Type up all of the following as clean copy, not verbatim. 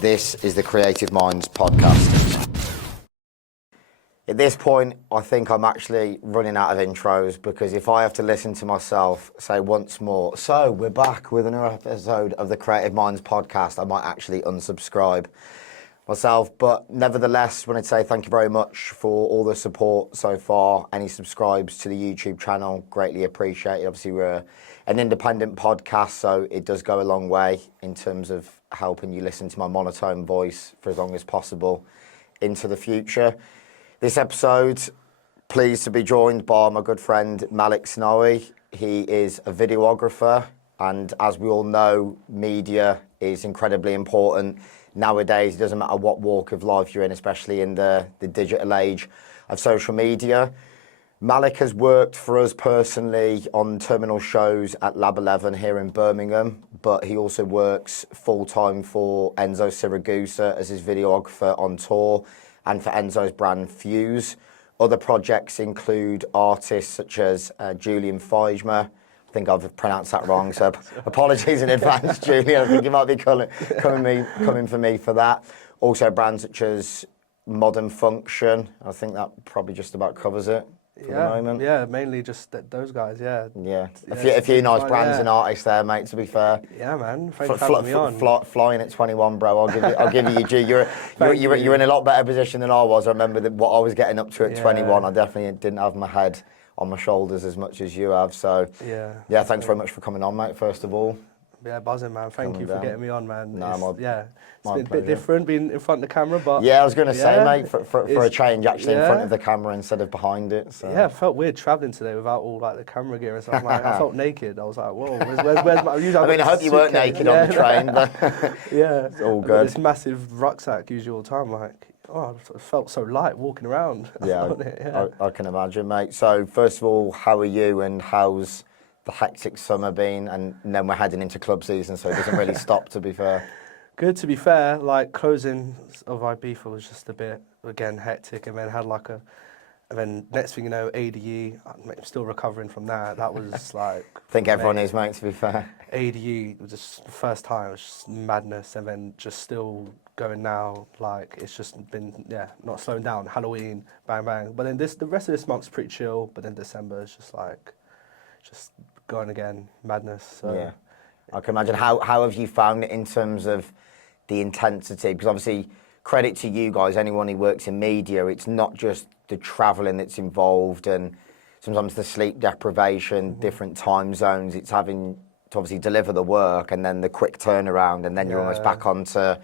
This is the Creative Minds podcast. At this point, I think I'm actually running out of intros because if I have to listen to myself say once more, so we're back with another episode of the Creative Minds podcast, I might actually unsubscribe myself. But nevertheless, I want to say thank you very much for all the support so far. Any subscribes to the YouTube channel, greatly appreciated. Obviously, we're an independent podcast, so it does go a long way in terms of helping you listen to my monotone voice for as long as possible into the future. This episode, pleased to be joined by my good friend Malik Sennaoui. He is a videographer, and as we all know, media is incredibly important nowadays. It doesn't matter what walk of life you're in, especially in the digital age of social media. Malik has worked for us personally on terminal shows at Lab 11 here in Birmingham, but he also works full-time for Enzo Siragusa as his videographer on tour and for Enzo's brand Fuse. Other projects include artists such as Julian Feijmer. I think I've pronounced that wrong, so apologies in advance, Julian. I think you might be coming for me for that. Also brands such as Modern Funktion. I think that probably just about covers it. For the moment. Yeah, mainly just those guys, yeah. Yeah, a few nice brands and artists there, mate, to be fair. Yeah, man, thanks for having me on. Flying at 21, bro, I'll give you your due. You're in a lot better position than I was. I remember what I was getting up to at 21. I definitely didn't have my head on my shoulders as much as you have, so yeah, thanks very much for coming on, mate, first of all. Yeah, buzzing, man. Thank you for getting me on, man. No, it's been a bit different being in front of the camera, but yeah, I was going to say, mate, for a change, actually in front of the camera instead of behind it. So. Yeah, it felt weird travelling today without all like the camera gear and stuff. Like, I felt naked. I was like, whoa, where's my? I mean, I hope you weren't naked on the train, but yeah, it's all good. This massive rucksack usually all the time, like. Oh, I felt so light walking around. Yeah, I can imagine, mate. So, first of all, how are you and how's the hectic summer been? And then we're heading into club season, so it doesn't really stop, to be fair. Good, to be fair. Like, closing of Ibiza was just a bit, again, hectic, and then and then next thing you know, ADE, I'm still recovering from that. That was like... I think everyone is, mate, to be fair. ADE was just the first time, it was just madness, and then just still going now, like, it's just been, not slowing down. Halloween, bang, bang. But then the rest of this month's pretty chill, but then December is just like, just going again, madness. So, yeah, I can imagine. How have you found it in terms of the intensity? Because obviously, credit to you guys, anyone who works in media, it's not just the travelling that's involved and sometimes the sleep deprivation, different time zones. It's having to obviously deliver the work and then the quick turnaround, and then you're almost back onto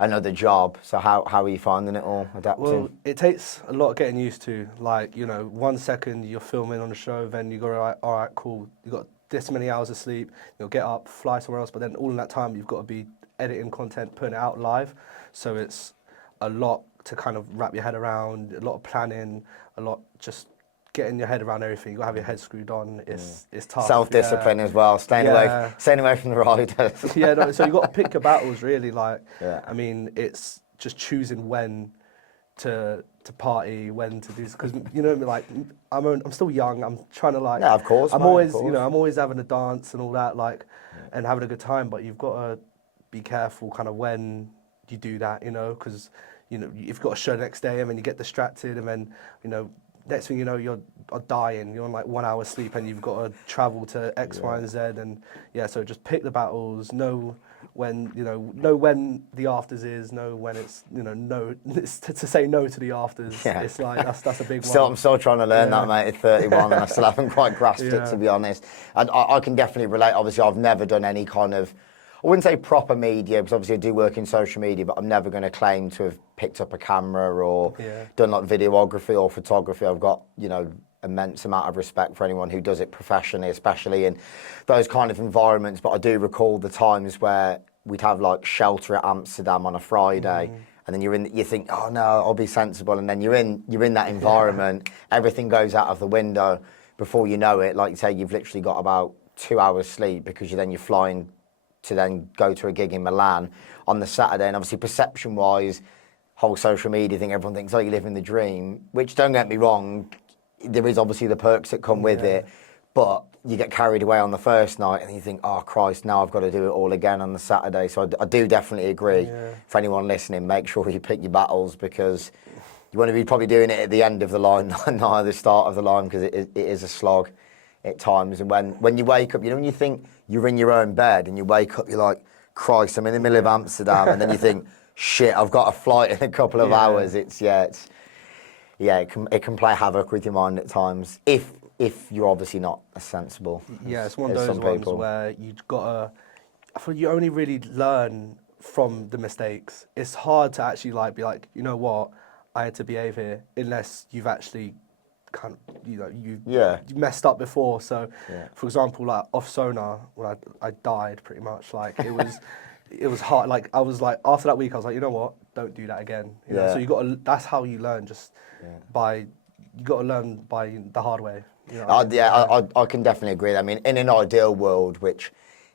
another job. So how are you finding it all, adapting? Well, it takes a lot of getting used to. Like, 1 second you're filming on a show, then you go, all right, cool, you got this many hours of sleep, you'll get up, fly somewhere else, but then all in that time you've got to be editing content, putting it out live. So it's a lot to kind of wrap your head around, a lot of planning, a lot just getting your head around everything. You've got to have your head screwed on. It's tough. Self-discipline as well, staying away from the riders. So you've got to pick your battles, really. Like, I mean, it's just choosing when to party, when to do, because like I'm still young. I'm trying to like. Yeah, of course. I'm always having a dance and all that, like, and having a good time. But you've got to be careful, kind of when you do that, because you've got a show the next day, and then you get distracted, and then next thing you know, you're dying. You're on like 1 hour sleep, and you've got to travel to X, Y, and Z, and so just pick the battles. Know when when the afters is. Know when it's it's to say no to the afters. Yeah. It's like that's a big one. I'm still trying to learn that, mate. At 31, and I still haven't quite grasped it, to be honest. And I can definitely relate. Obviously, I've never done any kind of, I wouldn't say proper media, because obviously I do work in social media, but I'm never going to claim to have picked up a camera or done like videography or photography. I've got, immense amount of respect for anyone who does it professionally, especially in those kind of environments. But I do recall the times where we'd have like shelter at Amsterdam on a Friday, and then you think, oh no, I'll be sensible, and then you're in that environment, everything goes out of the window. Before you know it, like you say, you've literally got about 2 hours sleep, because you're flying to then go to a gig in Milan on the Saturday. And obviously perception-wise, whole social media thing, everyone thinks, oh, you're living the dream, which, don't get me wrong, there is obviously the perks that come with it, but you get carried away on the first night, and then you think, oh Christ, now I've got to do it all again on the Saturday. So I do definitely agree. Yeah. For anyone listening, make sure you pick your battles, because you want to be probably doing it at the end of the line, not at the start of the line, because it is a slog at times. And when you wake up, when you think you're in your own bed and you wake up, you're like, Christ, I'm in the middle of Amsterdam, and then you think, shit, I've got a flight in a couple of hours. It can play havoc with your mind at times if you're obviously not as sensible. It's one of those ones where you've got to. I feel you only really learn from the mistakes. It's hard to actually be like, you know what, I had to behave here, unless you've actually kind of, you messed up before. So, for example, like off Sonar, when I died pretty much. Like it was hard. Like I was like, after that week, I was like, you know what, don't do that again. You know? So you got to. That's how you learn. You got to learn by the hard way. You know I can definitely agree. I mean, in an ideal world, which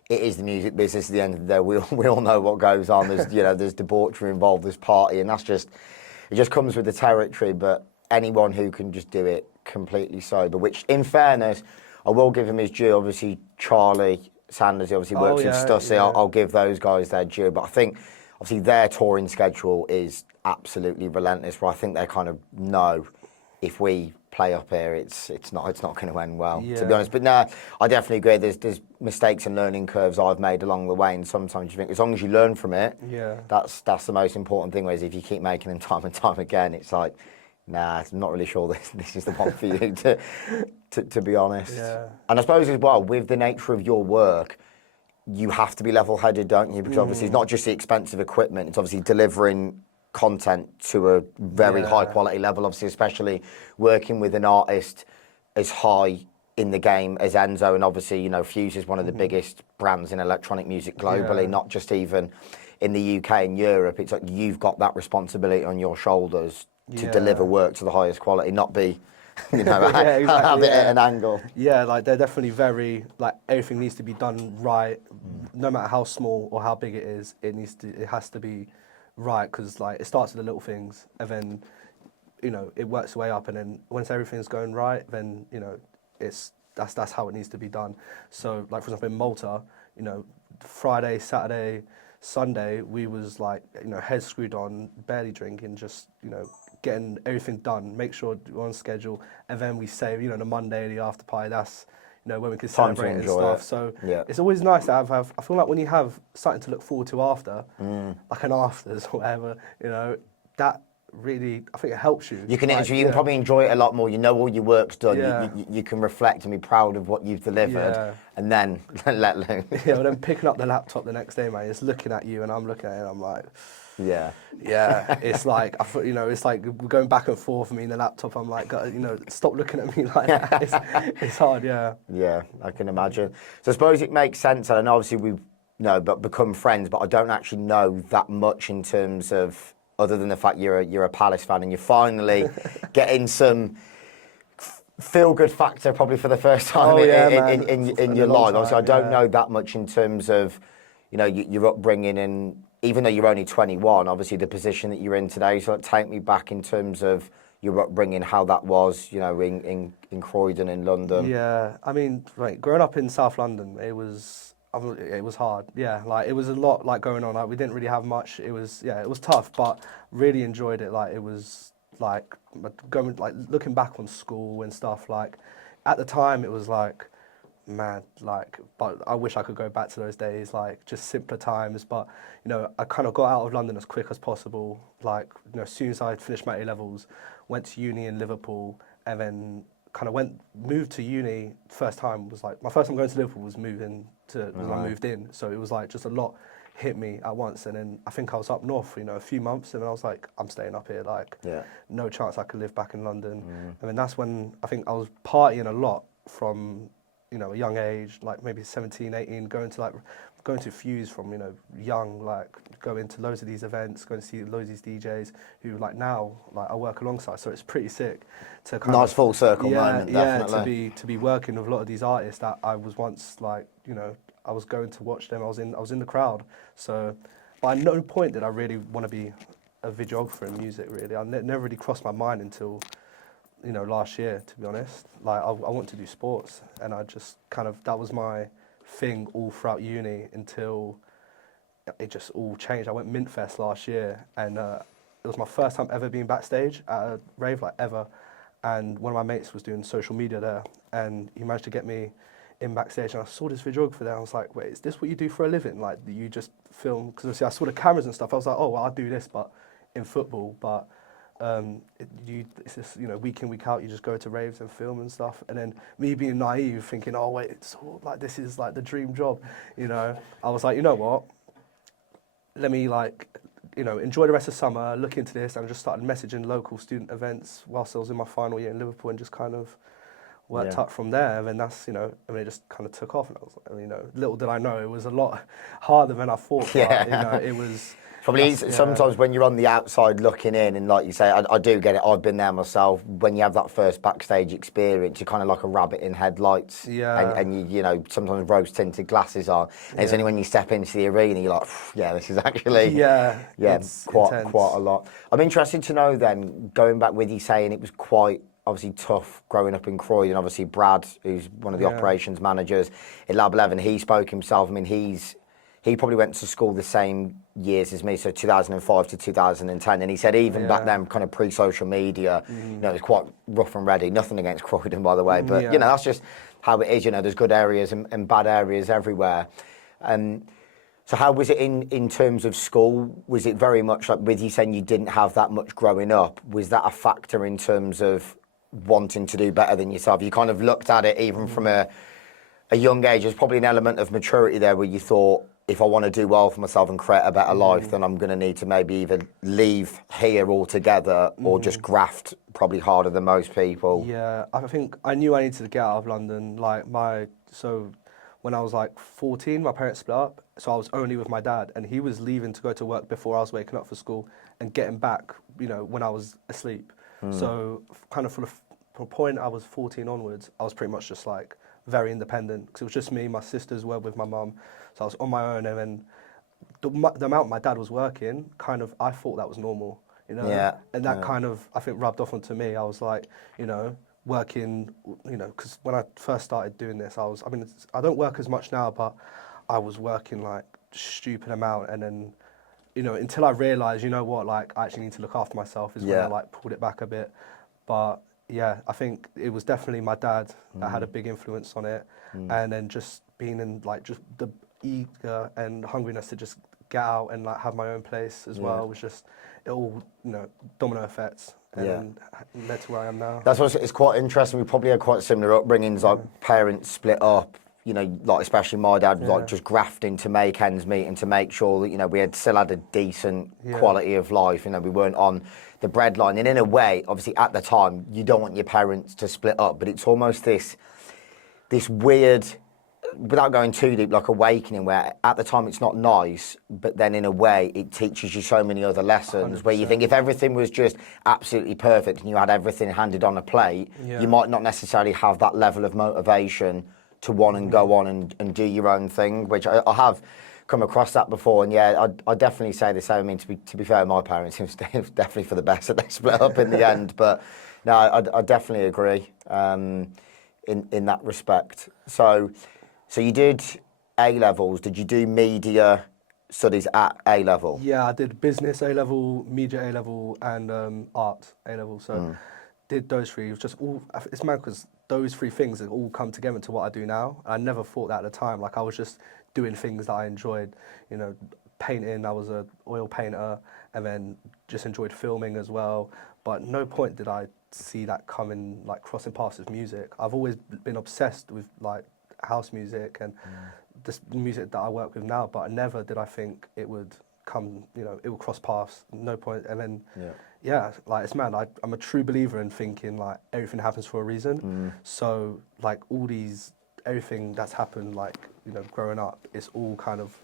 it is the music business at the end of the day, we all know what goes on. There's there's debauchery involved, there's party, and it just comes with the territory. But anyone who can just do it completely sober, which in fairness, I will give him his due. Obviously, Charlie Sanders, he obviously works with Stussy. Yeah. I'll give those guys their due. But I think obviously their touring schedule is absolutely relentless. Where I think they kind of know if we play up here, it's not going to end well, to be honest. But no, I definitely agree. There's mistakes and learning curves I've made along the way, and sometimes you think as long as you learn from it, that's the most important thing. Whereas if you keep making them time and time again, it's like, nah, I'm not really sure this is the one for you to be honest. Yeah. And I suppose as well, with the nature of your work, you have to be level-headed, don't you? Because obviously it's not just the expensive equipment, it's obviously delivering content to a very high quality level, obviously, especially working with an artist as high in the game as Enzo. And obviously, Fuse is one of the biggest brands in electronic music globally, not just even in the UK and Europe. It's like you've got that responsibility on your shoulders to deliver work to the highest quality, not be have it at an angle. Yeah, like they're definitely very, like everything needs to be done right, no matter how small or how big it is. It has to be right, because like it starts with the little things, and then it works its way up, and then once everything's going right, then that's how it needs to be done. So like for example in Malta, Friday, Saturday, Sunday, we was like head screwed on, barely drinking, just getting everything done, make sure we're on schedule, and then we save the Monday, the after party. That's when we can celebrate and stuff. So it's always nice to have. I feel like when you have something to look forward to after, like an afters or whatever, that really, I think it helps you. You can probably enjoy it a lot more. You know all your work's done. You can reflect and be proud of what you've delivered, and then let loose. Well, then picking up the laptop the next day, man, it's looking at you, and I'm looking at it, and I'm like, it's like it's like going back and forth. Me and the laptop, I'm like, stop looking at me like that. It's hard, Yeah, I can imagine. So I suppose it makes sense, and obviously we've but become friends, but I don't actually know that much in terms of, other than the fact you're a Palace fan, and you're finally getting some feel-good factor probably for the first time in your life. Obviously, I don't know that much in terms of your upbringing, and even though you're only 21, obviously the position that you're in today. So take me back in terms of your upbringing, how that was, in Croydon in London. Yeah, I mean, growing up in South London, it was hard. Yeah, like it was a lot going on. Like we didn't really have much. It was tough, but really enjoyed it. Like it was looking back on school and stuff. Like at the time, it was like mad. But I wish I could go back to those days. Like just simpler times. But I kind of got out of London as quick as possible. Like as soon as I finished my A-levels, went to uni in Liverpool, and then kind of moved to uni. First time was like my first time going to Liverpool was moving to I moved in, so it was like just a lot hit me at once. And then I think I was up north for a few months, and then I was like, I'm staying up here. Like no chance I could live back in London. And then that's when I think I was partying a lot from a young age, like maybe 17, 18, going to Fuse from young, like going to loads of these events, going to see loads of these DJs who now I work alongside. So it's pretty sick to kind nice full circle moment, definitely. to be working with a lot of these artists that I was once I was going to watch them. I was in the crowd. So, but at no point did I really want to be a videographer in music. Really, I never really crossed my mind until last year, to be honest. Like, I want to do sports, and I just that was my thing all throughout uni until it just all changed. I went Mintfest last year, and it was my first time ever being backstage at a rave, like ever. And one of my mates was doing social media there, and he managed to get me in backstage. And I saw this videographer there. I was like, "Wait, is this what you do for a living? Like, you just film?" Because obviously I saw the cameras and stuff. I was like, "Oh, well, I do this, but in football." But it's just, week in, week out, you just go to raves and film and stuff. And then me being naive, thinking, "Oh, wait, it's all, like, this is like the dream job," I was like, you know what? Let me enjoy the rest of summer, look into this, and I just started messaging local student events whilst I was in my final year in Liverpool, and just kind of worked up from there. And then that's, it just kind of took off. And I was like, little did I know it was a lot harder than I thought. But, it was... Probably sometimes when you're on the outside looking in, and like you say, I do get it, I've been there myself, when you have that first backstage experience, you're kind of like a rabbit in headlights. Yeah. And you sometimes rose-tinted glasses on. And it's only when you step into the arena, you're like, yeah, this is actually... quite a lot. I'm interested to know then, going back with you saying it was quite obviously tough growing up in Croydon. Obviously Brad, who's one of the operations managers at Lab 11, he spoke himself. I mean, he probably went to school the same years as me, so 2005 to 2010. And he said even back then, kind of pre-social media, it was quite rough and ready. Nothing against Croydon, by the way, but that's just how it is. There's good areas and bad areas everywhere. So how was it in terms of school? Was it very much like, with you saying you didn't have that much growing up, was that a factor in terms of wanting to do better than yourself? You kind of looked at it even from a young age. There's probably an element of maturity there where you thought, if I want to do well for myself and create a better life, then I'm going to need to maybe either leave here altogether or just graft probably harder than most people. Yeah, I think I knew I needed to get out of London. So when I was like 14, my parents split up, so I was only with my dad, and he was leaving to go to work before I was waking up for school and getting back, when I was asleep. So kind of from the point I was 14 onwards, I was pretty much just like very independent, because it was just me. My sisters were with my mum, so I was on my own. And then the amount my dad was working, I thought that was normal, and that kind of, I think, rubbed off onto me. I was like, working, because when I first started doing this, I don't work as much now, but I was working like stupid amount. And then, until I realised, I actually need to look after myself, is when I pulled it back a bit. But yeah, I think it was definitely my dad that had a big influence on it. And then just being in just the eager and hungriness to just get out and have my own place as well was just, it all, domino effects. And led to where I am now. That's what it's quite interesting. We probably had quite similar upbringings, like parents split up, especially my dad, just grafting to make ends meet and to make sure that, we still had a decent quality of life. We weren't on the breadline. And in a way, obviously at the time, you don't want your parents to split up, but it's almost this weird, without going too deep, like awakening, where at the time it's not nice, but then in a way it teaches you so many other lessons 100%. Where you think if everything was just absolutely perfect and you had everything handed on a plate, you might not necessarily have that level of motivation to want and go on and do your own thing, which I have come across that before. And I definitely say the same. I mean, to be fair, my parents, it was definitely for the best that they split up in the end. But no, I definitely agree in that respect. So you did A-levels. Did you do media studies at A-level? Yeah, I did business A-level, media A-level, and art A-level. So did those three. It was just all, it's mad because those three things have all come together to what I do now. I never thought that at the time. I was just doing things that I enjoyed. Painting, I was an oil painter, and then just enjoyed filming as well. But no point did I see that coming, crossing paths with music. I've always been obsessed with house music and this music that I work with now, but never did I think it would come, it would cross paths. No point. And then, it's mad. I'm a true believer in thinking everything happens for a reason. So everything that's happened, growing up, it's all kind of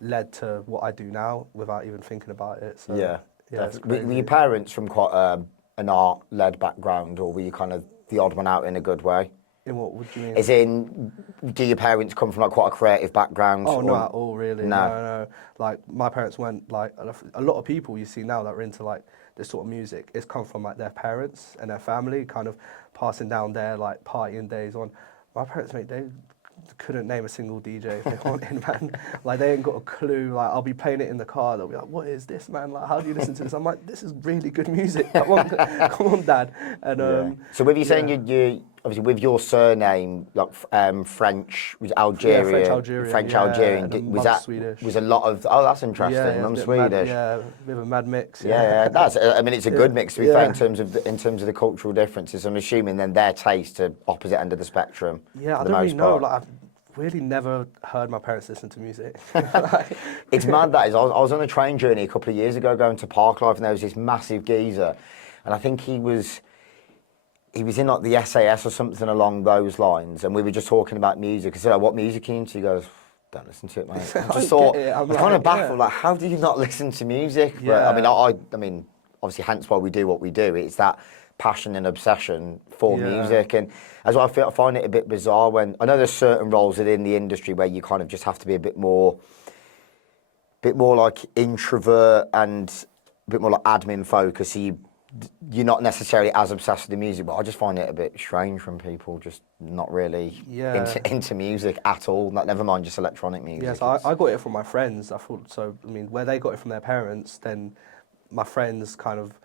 led to what I do now without even thinking about it. So, it's crazy. Were your parents from quite an art-led background, or were you kind of the odd one out in a good way? In what do you mean? As in, do your parents come from like quite a creative background? Oh, or... not at all, really. No. No. Like, my parents weren't like a lot of people you see now that are into like this sort of music. It's come from like their parents and their family, kind of passing down their like partying days on. My parents, mate, they couldn't name a single DJ if they wanted, man. Like, they ain't got a clue. Like, I'll be playing it in the car. They'll be like, "What is this, man? Like, how do you listen to this?" I'm like, "This is really good music. Come on, come on, Dad." And Yeah. So with you saying you obviously with your surname, like French, was Algerian, French Algerian, was mum's that Swedish. was a lot of? Oh, that's interesting. Yeah, Mum's it's a bit Swedish. a bit of a mad mix. Yeah, that's. I mean, it's a good mix to be fair Yeah. in terms of the cultural differences. I'm assuming then their taste to opposite end of the spectrum. Yeah, for I the don't really most know. part. Like, I've really never heard my parents listen to music. It's mad that is. I was on a train journey a couple of years ago going to Parklife, and there was this massive geezer, and I think he was in like the SAS or something along those lines, and we were just talking about music. I said, "Oh, what music are you into?" He goes, "Don't listen to it, mate." I just thought, I was kind of baffled, like, how do you not listen to music? But I mean, obviously, hence why we do what we do. It's that passion and obsession for music, and as well, I find it a bit bizarre when I know there's certain roles within the industry where you kind of just have to be a bit more like introvert and a bit more like admin focused. So you're not necessarily as obsessed with the music, but I just find it a bit strange from people just not really into music at all. Never mind just electronic music. Yeah, so I got it from my friends. I thought so. I mean, where they got it from their parents, then my friends kind of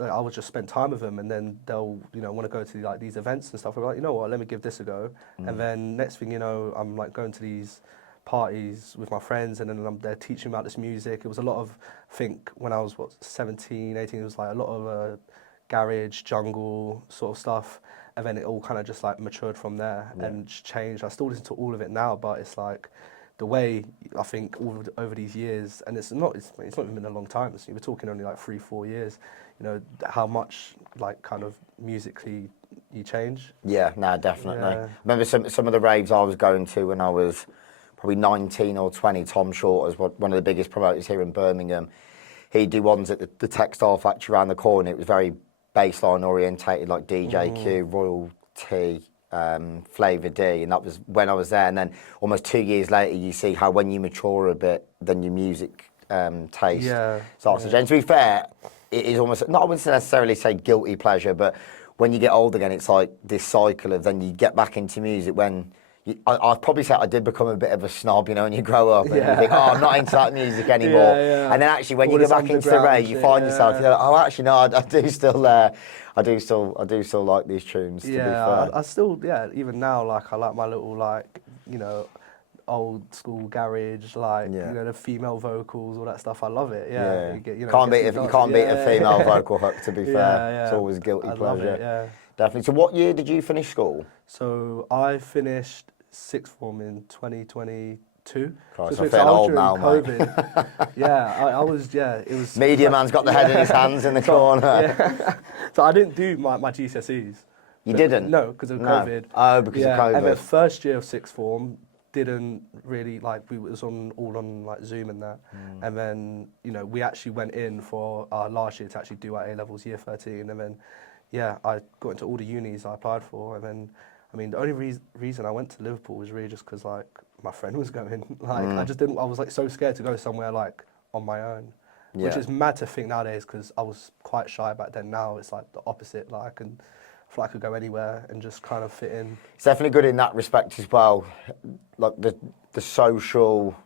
I would just spend time with them, and then they'll want to go to like these events and stuff. I'm like, you know what, let me give this a go. And then next thing you know, I'm like going to these parties with my friends, and then they're teaching about this music. It was a lot of, I think when I was 17, 18, it was like a lot of garage, jungle sort of stuff, and then it all kind of just like matured from there and just changed. I still listen to all of it now, but it's like the way I think over these years, and it's not even been a long time. So we're talking only like 3-4 years. How much like kind of musically you change. Yeah, no, definitely. Yeah. Remember some of the raves I was going to when I was probably 19 or 20. Tom Short is one of the biggest promoters here in Birmingham. He'd do ones at the textile factory around the corner. It was very baseline orientated, like DJ Q, Royalty, Flavor D, and that was when I was there. And then almost 2 years later, you see how when you mature a bit, then your music taste starts to change. To be fair, it is almost, not I wouldn't necessarily say guilty pleasure, but when you get old again, it's like this cycle of then you get back into music when I'd probably say I did become a bit of a snob, when you grow up and you think, oh, I'm not into that music anymore. And then actually when you go back into the rave, you find yourself, you're like, oh, actually, no, I do still like these tunes, to be fair. I still, even now, like, I like my little, like, old school garage, like, the female vocals, all that stuff. I love it, You can't beat a female vocal hook, to be fair. It's always a guilty pleasure. Love it, Definitely. So what year did you finish school? So I finished sixth form in 2022. Christ, so I feel old now, COVID. mate. I was, it was... Media man's got the head in his hands in the corner. So I didn't do my GCSEs. You didn't? No, because of COVID. Oh, because of COVID. And then first year of sixth form, didn't really, like, we was all on like Zoom and that. And then, we actually went in for our last year to actually do our A-levels, year 13. And then, I got into all the unis I applied for. And then, I mean, the only reason I went to Liverpool was really just because, like, my friend was going. Like, I was, like, so scared to go somewhere, like, on my own. Which is mad to think nowadays because I was quite shy back then. Now it's, like, the opposite. Like, I feel like I could go anywhere and just kind of fit in. It's definitely good in that respect as well. Like, the social...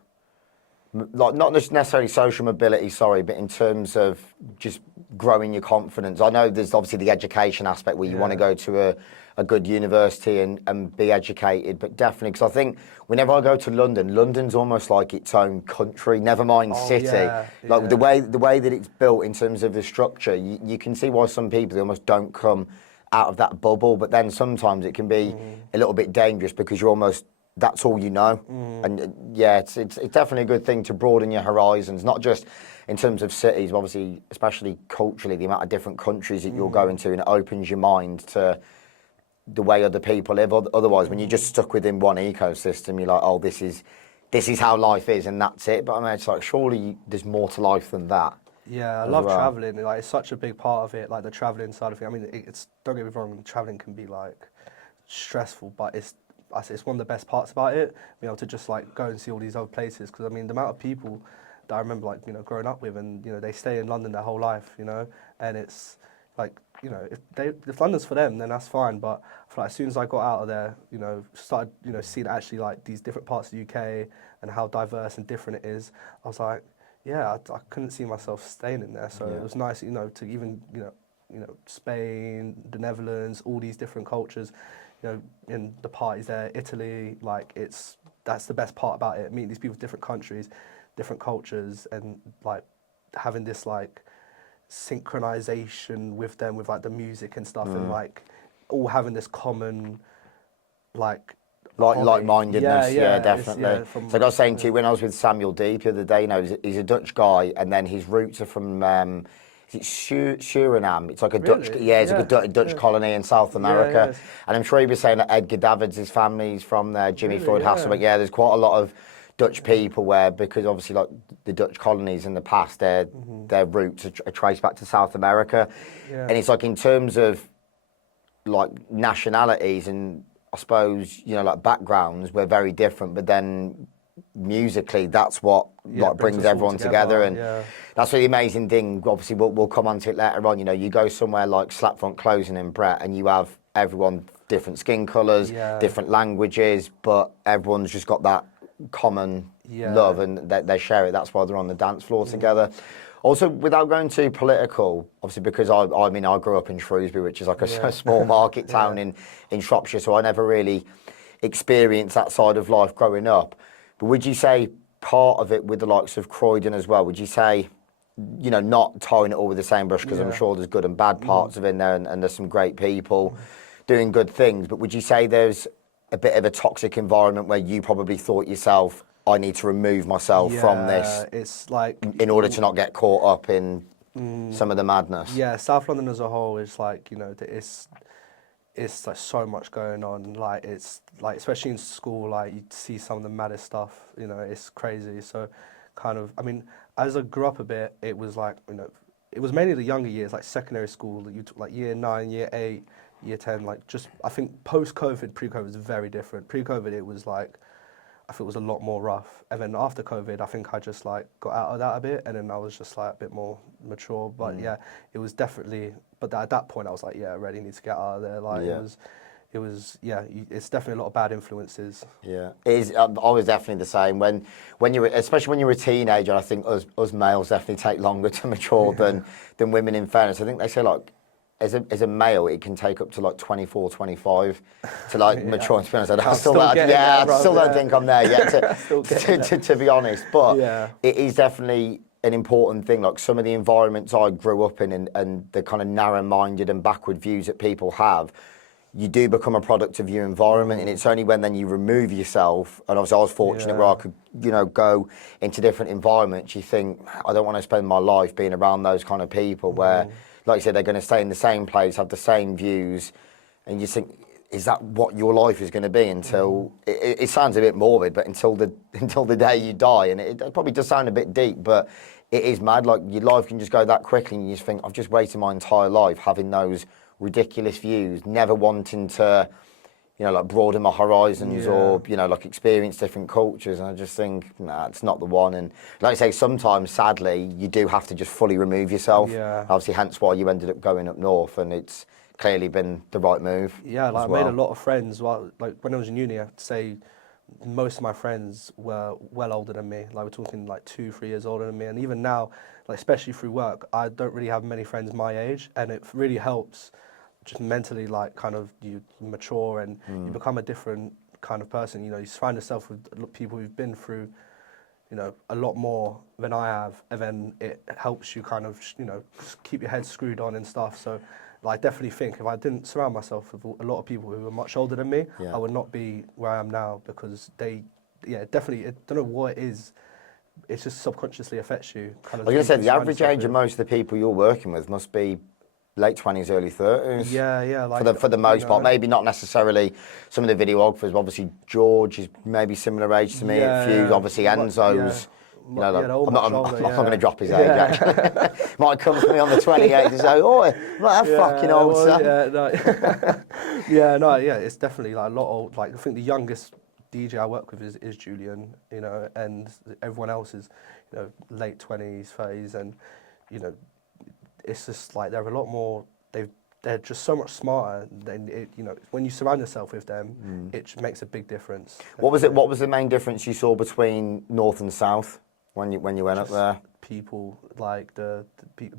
Like, not necessarily social mobility, but in terms of just growing your confidence. I know there's obviously the education aspect where you want to go to a good university and be educated, but definitely, because I think whenever I go to London, London's almost like its own country, never mind city. Like the way that it's built in terms of the structure, you can see why some people almost don't come out of that bubble, but then sometimes it can be a little bit dangerous because you're almost... That's all you know, and it's definitely a good thing to broaden your horizons, not just in terms of cities, but obviously, especially culturally, the amount of different countries that you're going to, and it opens your mind to the way other people live. Otherwise, when you're just stuck within one ecosystem, you're like, oh, this is how life is, and that's it. But I mean, it's like surely there's more to life than that. Yeah, I love traveling. Like, it's such a big part of it, like the traveling side of it. I mean, don't get me wrong, traveling can be like stressful, but I say it's one of the best parts about it, being able to just like go and see all these other places. Because I mean, the amount of people that I remember like, you know, growing up with, and you know, they stay in London their whole life, you know, and it's like, you know, if London's for them, then that's fine. But I feel like as soon as I got out of there, you know, started, you know, seeing actually like these different parts of the UK and how diverse and different it is, I was like, yeah, I couldn't see myself staying in there. So it was nice, you know, to even, you know, Spain, the Netherlands, all these different cultures, you know, in the parties there, Italy, like that's the best part about it. Meeting these people from different countries, different cultures, and like having this like synchronization with them, with like the music and stuff, and like all having this common like hobby. Like-mindedness, yeah, it's- definitely. from, So I was saying to you, when I was with Samuel Deep the other day, you know, he's a Dutch guy, and then his roots are from, is it Suriname? It's like a Dutch, Really? yeah, it's like a Dutch colony in South America. yes. And I'm sure he was saying that Edgar Davids, his family's from there, Jimmy Really? Floyd Yeah. Hasselbeck. Yeah, there's quite a lot of Dutch people where, because obviously like the Dutch colonies in the past, their roots are traced back to South America. Yeah. And it's like in terms of like nationalities and I suppose, you know, like backgrounds, we're very different, but then musically, that's what like brings us all everyone together. And yeah. that's really amazing thing. Obviously, we'll come on to it later on. You know, you go somewhere like Slapfront Closing in Brett, and you have everyone different skin colours, different languages, but everyone's just got that common love, and they share it. That's why they're on the dance floor together. Also, without going too political, obviously because I mean I grew up in Shrewsbury, which is like a small market town in Shropshire, so I never really experienced that side of life growing up. But would you say part of it with the likes of Croydon as well, would you say, you know, not tying it all with the same brush, because I'm sure there's good and bad parts of it in there, and there's some great people doing good things, but would you say there's a bit of a toxic environment where you probably thought yourself, I need to remove myself from this, it's like in order to not get caught up in some of the madness? Yeah, South London as a whole is like, you know, it's like so much going on. Like it's like, especially in school, like you see some of the maddest stuff. You know, it's crazy. So, kind of, I mean, as I grew up a bit, it was like, you know, it was mainly the younger years, like secondary school. That you took like year 9, year 8, year 10. Like just, I think post-COVID, pre-COVID was very different. Pre-COVID, it was like, I think it was a lot more rough. And then after COVID, I think I just like got out of that a bit, and then I was just like a bit more mature. But yeah, it was definitely. But at that point, I was like, yeah, I really need to get out of there. Like it was, yeah. It's definitely a lot of bad influences. Yeah, it is. I was definitely the same. When you're, especially when you're a teenager, I think us males definitely take longer to mature than women. In fairness, I think they say like, as a male, it can take up to like 24, 25 to like mature. And to be honest, I still don't think I'm there yet, to be honest. But it is definitely an important thing. Like some of the environments I grew up in, and the kind of narrow-minded and backward views that people have, you do become a product of your environment, and it's only when then you remove yourself, and obviously I was fortunate where I could, you know, go into different environments. You think, I don't want to spend my life being around those kind of people where, like you said, they're going to stay in the same place, have the same views, and you think, is that what your life is going to be until, it sounds a bit morbid, but until the day you die, and it probably does sound a bit deep, but it is mad. Like your life can just go that quickly, and you just think, I've just wasted my entire life having those ridiculous views, never wanting to, you know, like broaden my horizons or, you know, like experience different cultures. And I just think, nah, it's not the one. And like I say, sometimes, sadly, you do have to just fully remove yourself. Yeah. Obviously, hence why you ended up going up north, and it's clearly been the right move. Yeah, like I well. made a lot of friends. Well, like when I was in uni, I have to say most of my friends were well older than me. Like we're talking like 2-3 years older than me. And even now, like especially through work, I don't really have many friends my age, and it really helps just mentally, like kind of you mature and you become a different kind of person. You know, you find yourself with people who've been through, you know, a lot more than I have, and then it helps you kind of, you know, keep your head screwed on and stuff. So like, I definitely think if I didn't surround myself with a lot of people who were much older than me, I would not be where I am now, because they, definitely, I don't know what it is, it just subconsciously affects you. Kind of I was going to say, the average age of most of the people you're working with must be late 20s, early 30s. Yeah. Like, for the most part, maybe not necessarily some of the videographers. Obviously, George is maybe similar age to me. A few, obviously Enzo's I'm not going to drop his age, actually. Might come to me on the 28th and say, "Oh, I'm not that fucking old, son." It's definitely like a lot old. Like I think the youngest DJ I work with is Julian, and everyone else is, late 20s, 30s, and, it's just like they're a lot more, they're just so much smarter. When you surround yourself with them, it makes a big difference. What was the main difference you saw between North and South when you went up there? People, like the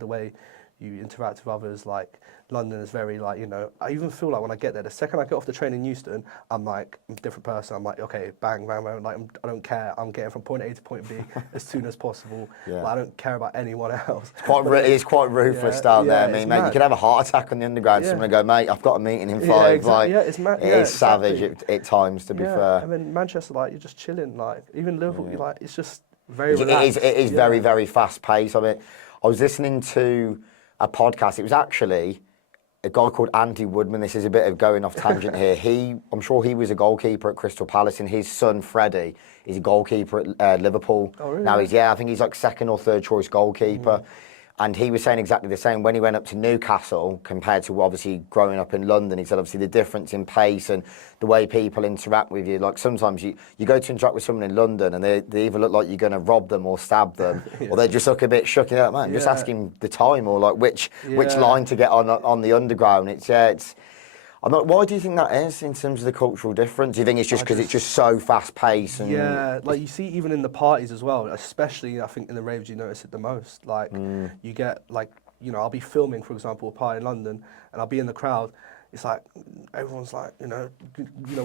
way you interact with others. Like London is very like, I even feel like when I get there, the second I get off the train in Euston, I'm like a different person. I'm like, okay, bang, bang, bang. Like I don't care. I'm getting from point A to point B as soon as possible. Like, I don't care about anyone else. It's quite ruthless down there. I mean, mate, you could have a heart attack on the underground. Someone go, mate, I've got a meeting in 5. Exactly. Like, it's savage at times, to be fair. And then Manchester, like, you're just chilling. Like even Liverpool, like it's just very relaxed. It is very, very fast paced. I mean, I was listening to a podcast. It was actually a guy called Andy Woodman. This is a bit of going off tangent here. I'm sure he was a goalkeeper at Crystal Palace, and his son Freddie is a goalkeeper at Liverpool. Oh, really? Now I think he's like second or third choice goalkeeper. And he was saying exactly the same when he went up to Newcastle compared to obviously growing up in London. He said obviously the difference in pace and the way people interact with you. Like sometimes you go to interact with someone in London and they either look like you're going to rob them or stab them, or they just look a bit shook. You're like, man, just asking the time or like which line to get on the underground. Why do you think that is in terms of the cultural difference? Do you think it's just because it's just so fast paced? Yeah, like you see even in the parties as well, especially I think in the raves you notice it the most. Like you get like, I'll be filming, for example, a party in London and I'll be in the crowd. It's like everyone's like,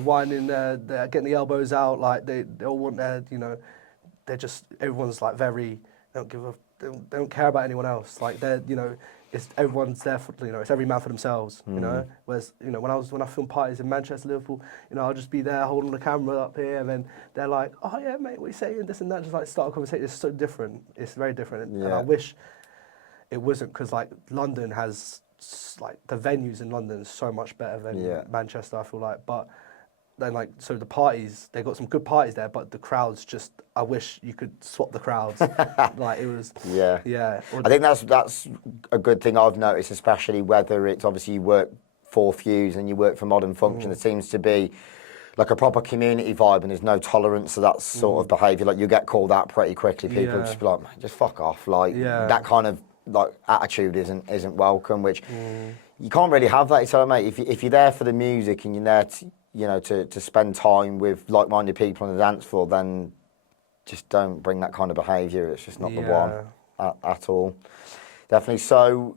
whining, they're getting the elbows out, like they all want their, everyone's like very, they don't care about anyone else. Like they're, it's everyone's there for, it's every man for themselves, Whereas, when I film parties in Manchester, Liverpool, I'll just be there holding the camera up here, and then they're like, "Oh yeah, mate, what are you saying?" This and that, just like start a conversation. It's so different. It's very different, and I wish it wasn't, because like London has like the venues in London is so much better than Manchester. I feel like, but then like so the parties, they got some good parties there, but the crowds just, I wish you could swap the crowds. Like it was I think that's a good thing I've noticed, especially whether it's obviously you work for Fuse and you work for Modern Function. There seems to be like a proper community vibe, and there's no tolerance to that sort of behaviour. Like you get called out pretty quickly. People just be like, man, just fuck off. Like that kind of like attitude isn't welcome, which you can't really have that. So mate, if you're there for the music and you're there to spend time with like-minded people on the dance floor, then just don't bring that kind of behaviour. It's just not the one at all. Definitely. So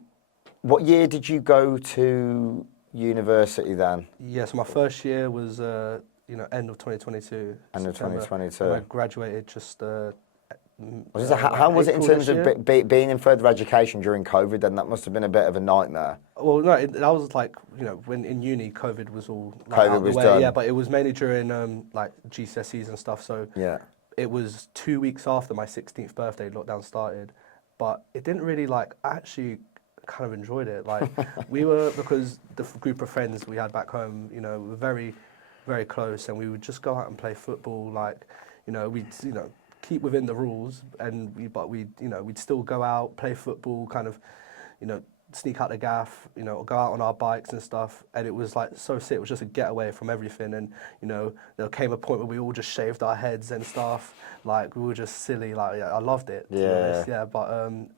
what year did you go to university then? So my first year was, end of 2022. End of 2022. And I graduated just... how was it in terms of being in further education during COVID then? That must have been a bit of a nightmare. Well, no, that was like, when in uni, COVID was all like, COVID was done. Yeah, but it was mainly during like GCSEs and stuff. So it was 2 weeks after my 16th birthday, lockdown started. But it didn't really like, I actually kind of enjoyed it. Like because the group of friends we had back home, were very, very close, and we would just go out and play football. Like, we'd, keep within the rules, and we'd still go out, play football, kind of, sneak out the gaff, go out on our bikes and stuff, and it was like so sick. It was just a getaway from everything, and there came a point where we all just shaved our heads and stuff. Like we were just silly. Like I loved it. But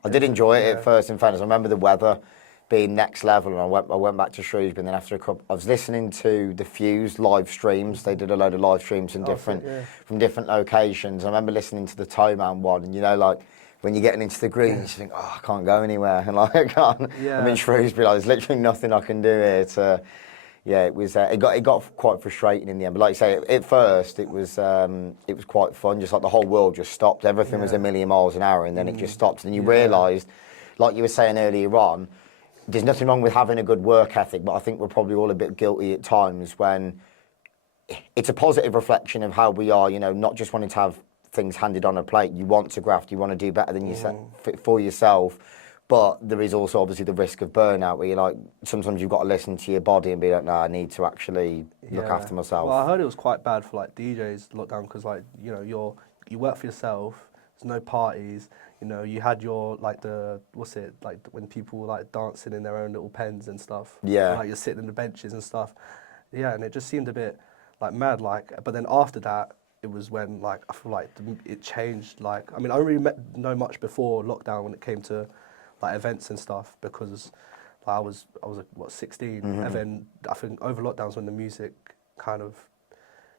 I did enjoy it at first. In fairness, I remember the weather being next level, and I went back to Shrewsbury, and then after a couple, I was listening to the Fuse live streams. They did a load of live streams from different locations. I remember listening to the Toe Man one, and like when you're getting into the green, you just think, oh, I can't go anywhere, and like I can't. I'm in Shrewsbury, like there's literally nothing I can do here. It was. It got quite frustrating in the end. But like you say, at first it was quite fun. Just like the whole world just stopped. Everything was a million miles an hour, and then it just stopped. And you realised, like you were saying earlier on, there's nothing wrong with having a good work ethic, but I think we're probably all a bit guilty at times when it's a positive reflection of how we are. Not just wanting to have things handed on a plate. You want to graft. You want to do better than for yourself. But there is also obviously the risk of burnout, where you're like, sometimes you've got to listen to your body and be like, no, I need to actually look after myself. Well, I heard it was quite bad for like DJs lockdown, because like you work for yourself, there's no parties. You know, you had your like when people were like dancing in their own little pens and stuff. Yeah. Like you're sitting in the benches and stuff. Yeah, and it just seemed a bit like mad. Like, but then after that, it was when like I feel like it changed. Like, I mean, I don't really know much before lockdown when it came to like events and stuff because like, I was like, what 16, and then I think over lockdowns when the music kind of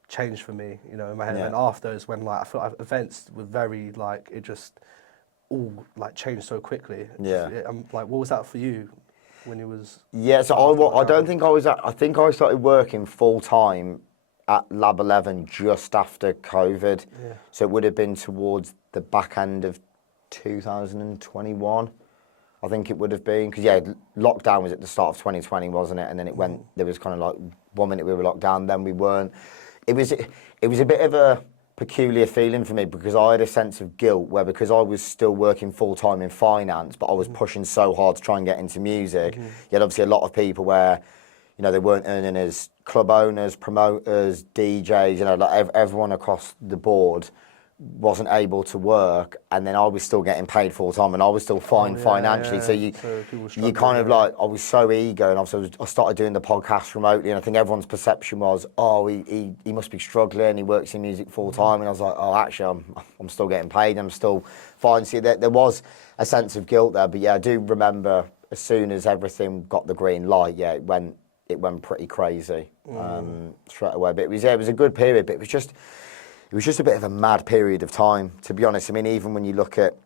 changed for me, you know, in my head. Yeah. And after is when like I feel like events were very like it just all like changed so quickly. Yeah. Like, what was that for you when you was? Yeah, so I don't think I was at, I think I started working full time at Lab 11 just after COVID. Yeah. So it would have been towards the back end of 2021. I think it would have been, because yeah, lockdown was at the start of 2020, wasn't it? And then it went, there was kind of like 1 minute we were locked down, then we weren't. It was a bit of a peculiar feeling for me because I had a sense of guilt where, because I was still working full time in finance, but I was pushing so hard to try and get into music. You had obviously a lot of people where, you know, they weren't earning as club owners, promoters, DJs, you know, like everyone across the board wasn't able to work, and then I was still getting paid full time, and I was still fine financially. So you kind of like, I was so eager, and obviously I started doing the podcast remotely, and I think everyone's perception was, oh, he must be struggling. He works in music full time, and I was like, oh, actually, I'm still getting paid. I'm still fine. See, there was a sense of guilt there, but yeah, I do remember as soon as everything got the green light, yeah, it went pretty crazy straight away. But it was a good period, but it was just a bit of a mad period of time, to be honest. I mean, even when you look at,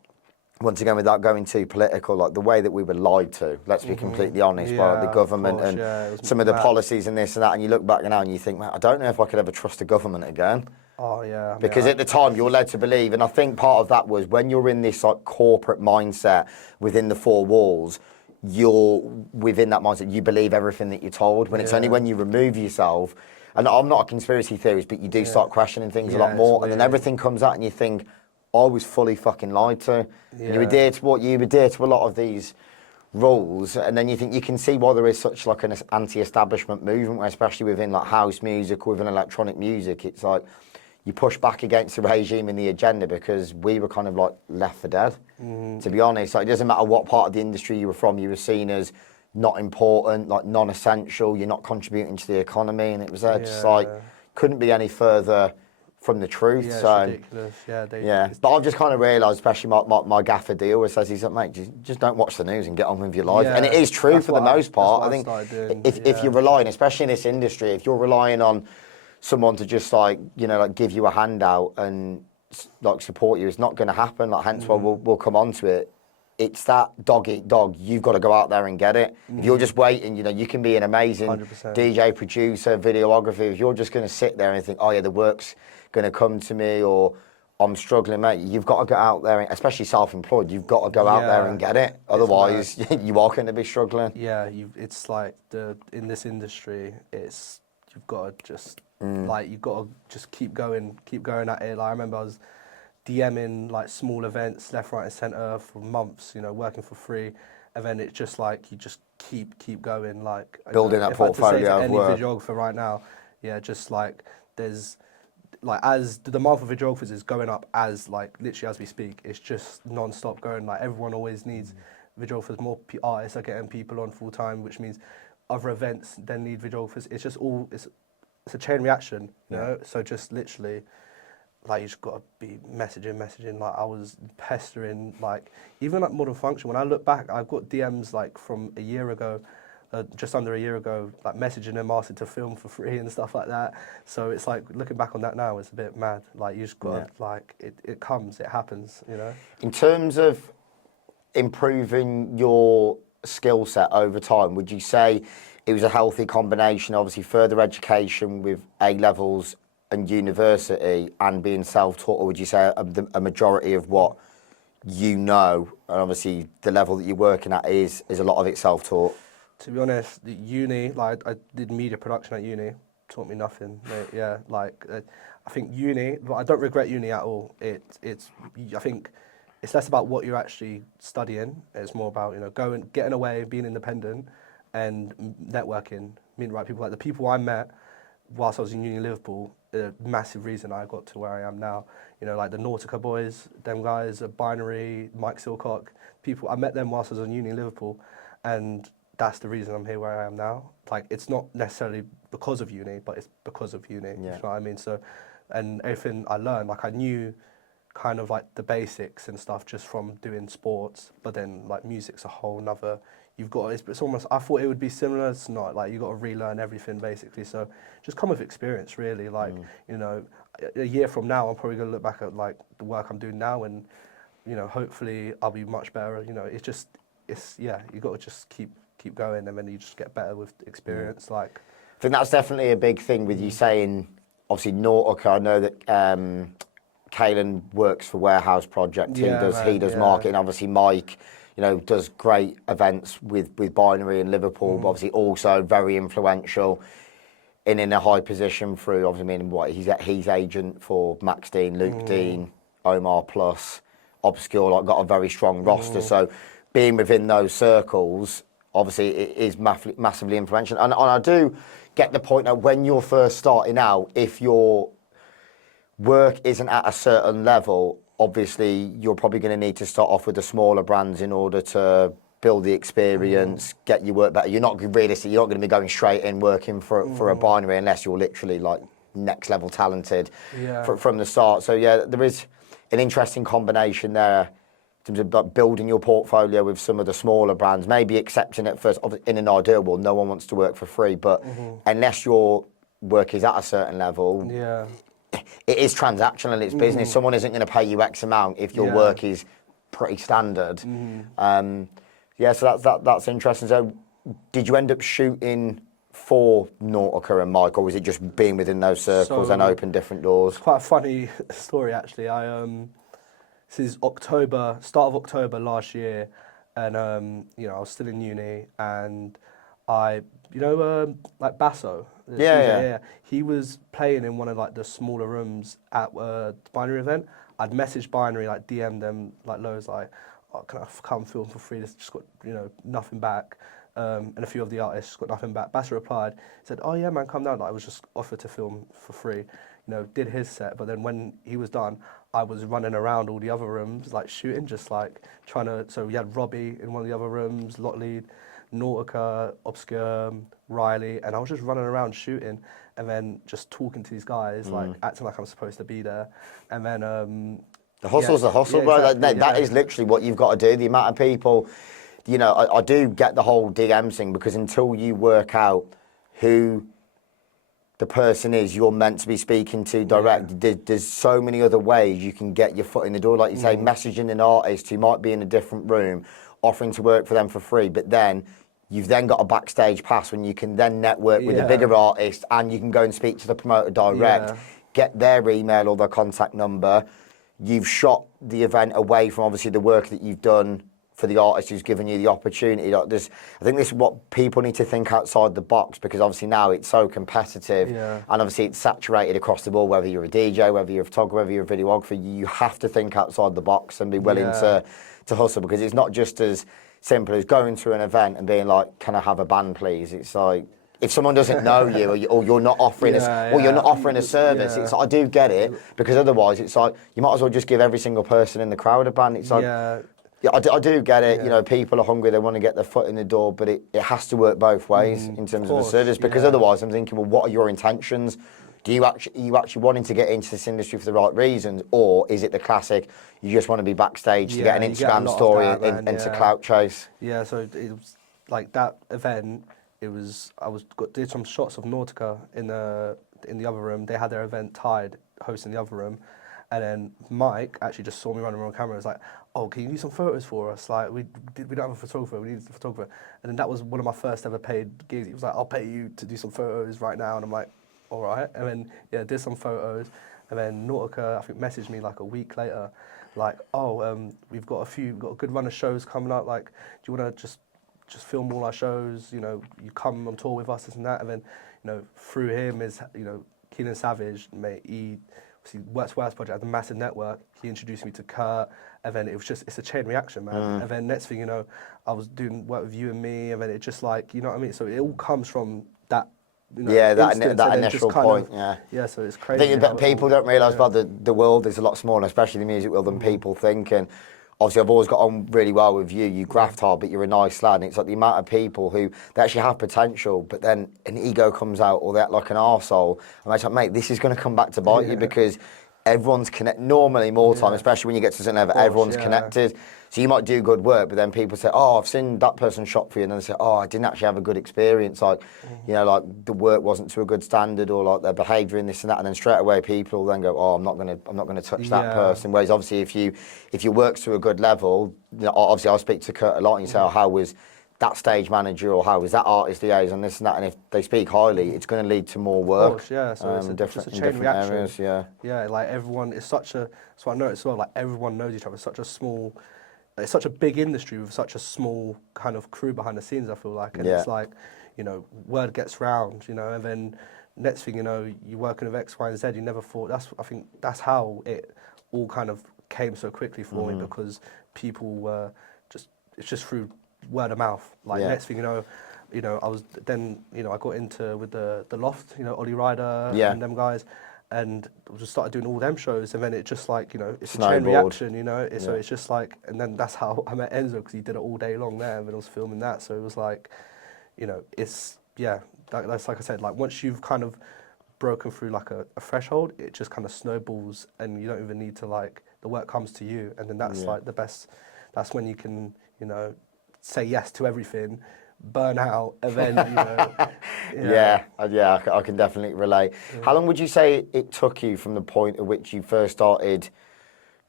once again, without going too political, like the way that we were lied to, let's be completely honest, by the government and some of the policies and this and that, and you look back now and you think, man, I don't know if I could ever trust a government again. Oh, yeah. I mean, because at the time you're led to believe, and I think part of that was when you're in this like corporate mindset within the four walls, you're within that mindset, you believe everything that you're told, when it's only when you remove yourself. And I'm not a conspiracy theorist, but you do start questioning things a lot more, and then everything comes out, and you think, I was fully fucking lied to. Yeah. You adhere to a lot of these rules, and then you think you can see why there is such like an anti-establishment movement, where especially within like house music or within electronic music, it's like you push back against the regime and the agenda because we were kind of like left for dead. To be honest, like, it doesn't matter what part of the industry you were from, you were seen as not important, like non-essential, you're not contributing to the economy, and it was just like, couldn't be any further from the truth. Yeah, so it's ridiculous. But I've just kind of realised, especially my gaffer D always says, he's like, mate, just don't watch the news and get on with your life. And it is true for the most part. I think if you're relying, especially in this industry, if you're relying on someone to just like, you know, like give you a handout and like support you, it's not going to happen. Like, hence why we'll come on to it. It's that dog eat dog. You've got to go out there and get it. If you're just waiting, you know, you can be an amazing 100%. DJ, producer, videographer. If you're just going to sit there and think, oh yeah, the work's going to come to me, or I'm struggling, mate, you've got to go out there, especially self-employed, you've got to go out there and get it. Otherwise, you are going to be struggling. Yeah, it's like in this industry, you've got to just you've got to just keep going at it. Like, I remember I was DMing like small events left, right, and centre for months, you know, working for free, and then it's just like you just keep going, like building that portfolio of work. Any videographer right now, yeah, just like there's like, as the demand for videographers is going up, as like literally as we speak, it's just non-stop going. Like, everyone always needs videographers. More artists are getting people on full time, which means other events then need videographers. It's just all it's a chain reaction, you know. So just literally, like, you just got to be messaging. Like, I was pestering, like, even like Modern Funktion. When I look back, I've got DMs like from a year ago, just under a year ago, like messaging them, asking to film for free and stuff like that. So it's like, looking back on that now, it's a bit mad. Like, you just got to, like, it comes, it happens, you know. In terms of improving your skill set over time, would you say it was a healthy combination, obviously further education with A-levels and university and being self-taught, or would you say a majority of what you know, and obviously the level that you're working at is a lot of it self-taught? To be honest, the uni, like, I did media production at uni, taught me nothing, mate. Yeah, like, I think uni, but I don't regret uni at all. I think it's less about what you're actually studying. It's more about, you know, getting away, being independent, and networking, meeting the right people. Like, the people I met whilst I was in uni in Liverpool, a massive reason I got to where I am now. You know, like the Nautica boys, them guys, Binary, Mike Silcock, people, I met them whilst I was in uni in Liverpool, and that's the reason I'm here where I am now. Like, it's not necessarily because of uni, but it's because of uni, you know what I mean? So, and everything I learned, like I knew kind of like the basics and stuff just from doing sports, but then like music's a whole nother, it's almost, I thought it would be similar, it's not, like you got to relearn everything basically, so just come with experience really, like, you know, a year from now, I'm probably going to look back at like the work I'm doing now and, you know, hopefully I'll be much better, you know, yeah, you got to just keep going and then you just get better with experience, like. I think that's definitely a big thing with you saying, obviously Nautica, I know that Caelan works for Warehouse Project, he does marketing, obviously Mike, you know, does great events with Binary in Liverpool, but obviously also very influential in a high position through, obviously, meaning what, he's agent for Max Dean, Luke Dean, Omar Plus, Obscure, like got a very strong roster, so being within those circles, obviously it is massively influential, and I do get the point that when you're first starting out, if your work isn't at a certain level, obviously you're probably going to need to start off with the smaller brands in order to build the experience, get your work better. You're not going to be going straight in working for a Binary unless you're literally like next level talented from the start. So yeah, there is an interesting combination there in terms of like building your portfolio with some of the smaller brands, maybe accepting it first. In an ideal world, no one wants to work for free, but unless your work is at a certain level, it is transactional and it's business. Someone isn't going to pay you X amount if your work is pretty standard. So that's interesting. So did you end up shooting for Nautica and Mike, or was it just being within those circles and open different doors? It's quite a funny story actually. This is start of October last year, and you know, I was still in uni, and like Basso, the DJ, he was playing in one of like the smaller rooms at the Binary event. I'd messaged Binary, like DM them like loads, like, oh, can I come film for free? Just got, you know, nothing back. And a few of the artists just got nothing back. Basso replied, said, oh yeah man, come down. Like, I was just offered to film for free. You know, did his set, but then when he was done, I was running around all the other rooms, like shooting, just like trying to, so we had Robbie in one of the other rooms, Lot Lead, Nautica, Obscure, Riley, and I was just running around shooting and then just talking to these guys, like acting like I'm supposed to be there. And then the hustle's the hustle, bro. exactly, that is literally what you've got to do. The amount of people, you know, I do get the whole DM thing, because until you work out who the person is you're meant to be speaking to direct, there's so many other ways you can get your foot in the door. Like you say, messaging an artist who might be in a different room, offering to work for them for free, but then you've then got a backstage pass when you can then network with a bigger artist, and you can go and speak to the promoter direct, get their email or their contact number. You've shot the event away from obviously the work that you've done for the artist who's given you the opportunity. Like I think this is what people need to think outside the box, because obviously now it's so competitive, and obviously it's saturated across the board, whether you're a DJ, whether you're a photographer, whether you're a videographer, you have to think outside the box and be willing to hustle, because it's not just as simple as going to an event and being like, can I have a band please? It's like, if someone doesn't know you, or you're not offering you're not offering a service, it's like, I do get it, because otherwise it's like you might as well just give every single person in the crowd a band. It's like, I do get it. You know, people are hungry; they want to get their foot in the door, but it has to work both ways in terms of the service. Because otherwise, I'm thinking, well, what are your intentions? Are you actually wanting to get into this industry for the right reasons, or is it the classic? You just want to be backstage to get an Instagram story and to clout chase. Yeah, so it was like that event. Did some shots of Nautica in the other room. They had their event tied, hosting the other room, and then Mike actually just saw me running around camera. He was like, "Oh, can you do some photos for us? Like, we don't have a photographer. We need a photographer." And then that was one of my first ever paid gigs. He was like, "I'll pay you to do some photos right now," and I'm like, "All right." And then did some photos, and then Nautica I think messaged me like a week later, like, "Oh, we've got a good run of shows coming up. Like, do you want to just film all our shows, you know, you come on tour with us, this and that." And then, you know, through him is, you know, Keenan Savage, mate, he works for Warehouse Project, has a massive network. He introduced me to Kurt, and then it's a chain reaction, man. And then next thing you know, I was doing work with you and me, and then it just like, you know what I mean? So it all comes from that Yeah, that instance, and that then initial just kind point. of, Yeah. yeah. So it's I crazy. think how that it people all- don't realise yeah. about the world is a lot smaller, especially the music world, than people think. And obviously, I've always got on really well with you. You graft hard, but you're a nice lad. And it's like the amount of people who they actually have potential, but then an ego comes out, or they act like an arsehole. And it's like, mate, this is going to come back to bite you because everyone's connected. Normally, more time, especially when you get to a certain level, course, everyone's yeah. connected. So you might do good work, but then people say, "Oh, I've seen that person shop for you," and then they say, "Oh, I didn't actually have a good experience. Like, you know, like the work wasn't to a good standard, or like their behaviour in this and that." And then straight away, people then go, "Oh, I'm not gonna touch that Yeah. person." Whereas obviously, if you work to a good level, you know, obviously I'll speak to Kurt a lot, and you say, "Oh, how was that stage manager, or how was that artist liaison, this and that?" And if they speak highly, it's going to lead to more work. Of course, yeah. So it's different just a in chain different reaction. areas. Yeah. Yeah, like everyone, it's such a. So I noticed as well, like everyone knows each other. It's such a small, it's such a big industry with such a small kind of crew behind the scenes. I feel like, and Yeah. it's like, word gets round, and then next thing you know, you're working with X, Y, and Z. You never thought. I think that's how it all kind of came so quickly for me because people were it's just through word of mouth. Like Yeah. next thing I was then I got into with the Loft, Ollie Ryder Yeah. and them guys, and just started doing all them shows, and then it just like it's a chain Snowballed. reaction, So it's just like, and then that's how I met Enzo because he did it all day long there, and then I was filming that, so it was like, it's that's like I said, like once you've kind of broken through like a threshold, it just kind of snowballs, and you don't even need to like the work comes to you, and then that's like the best. That's when you can say yes to everything, burn out, and then I can definitely relate. How long would you say it took you from the point at which you first started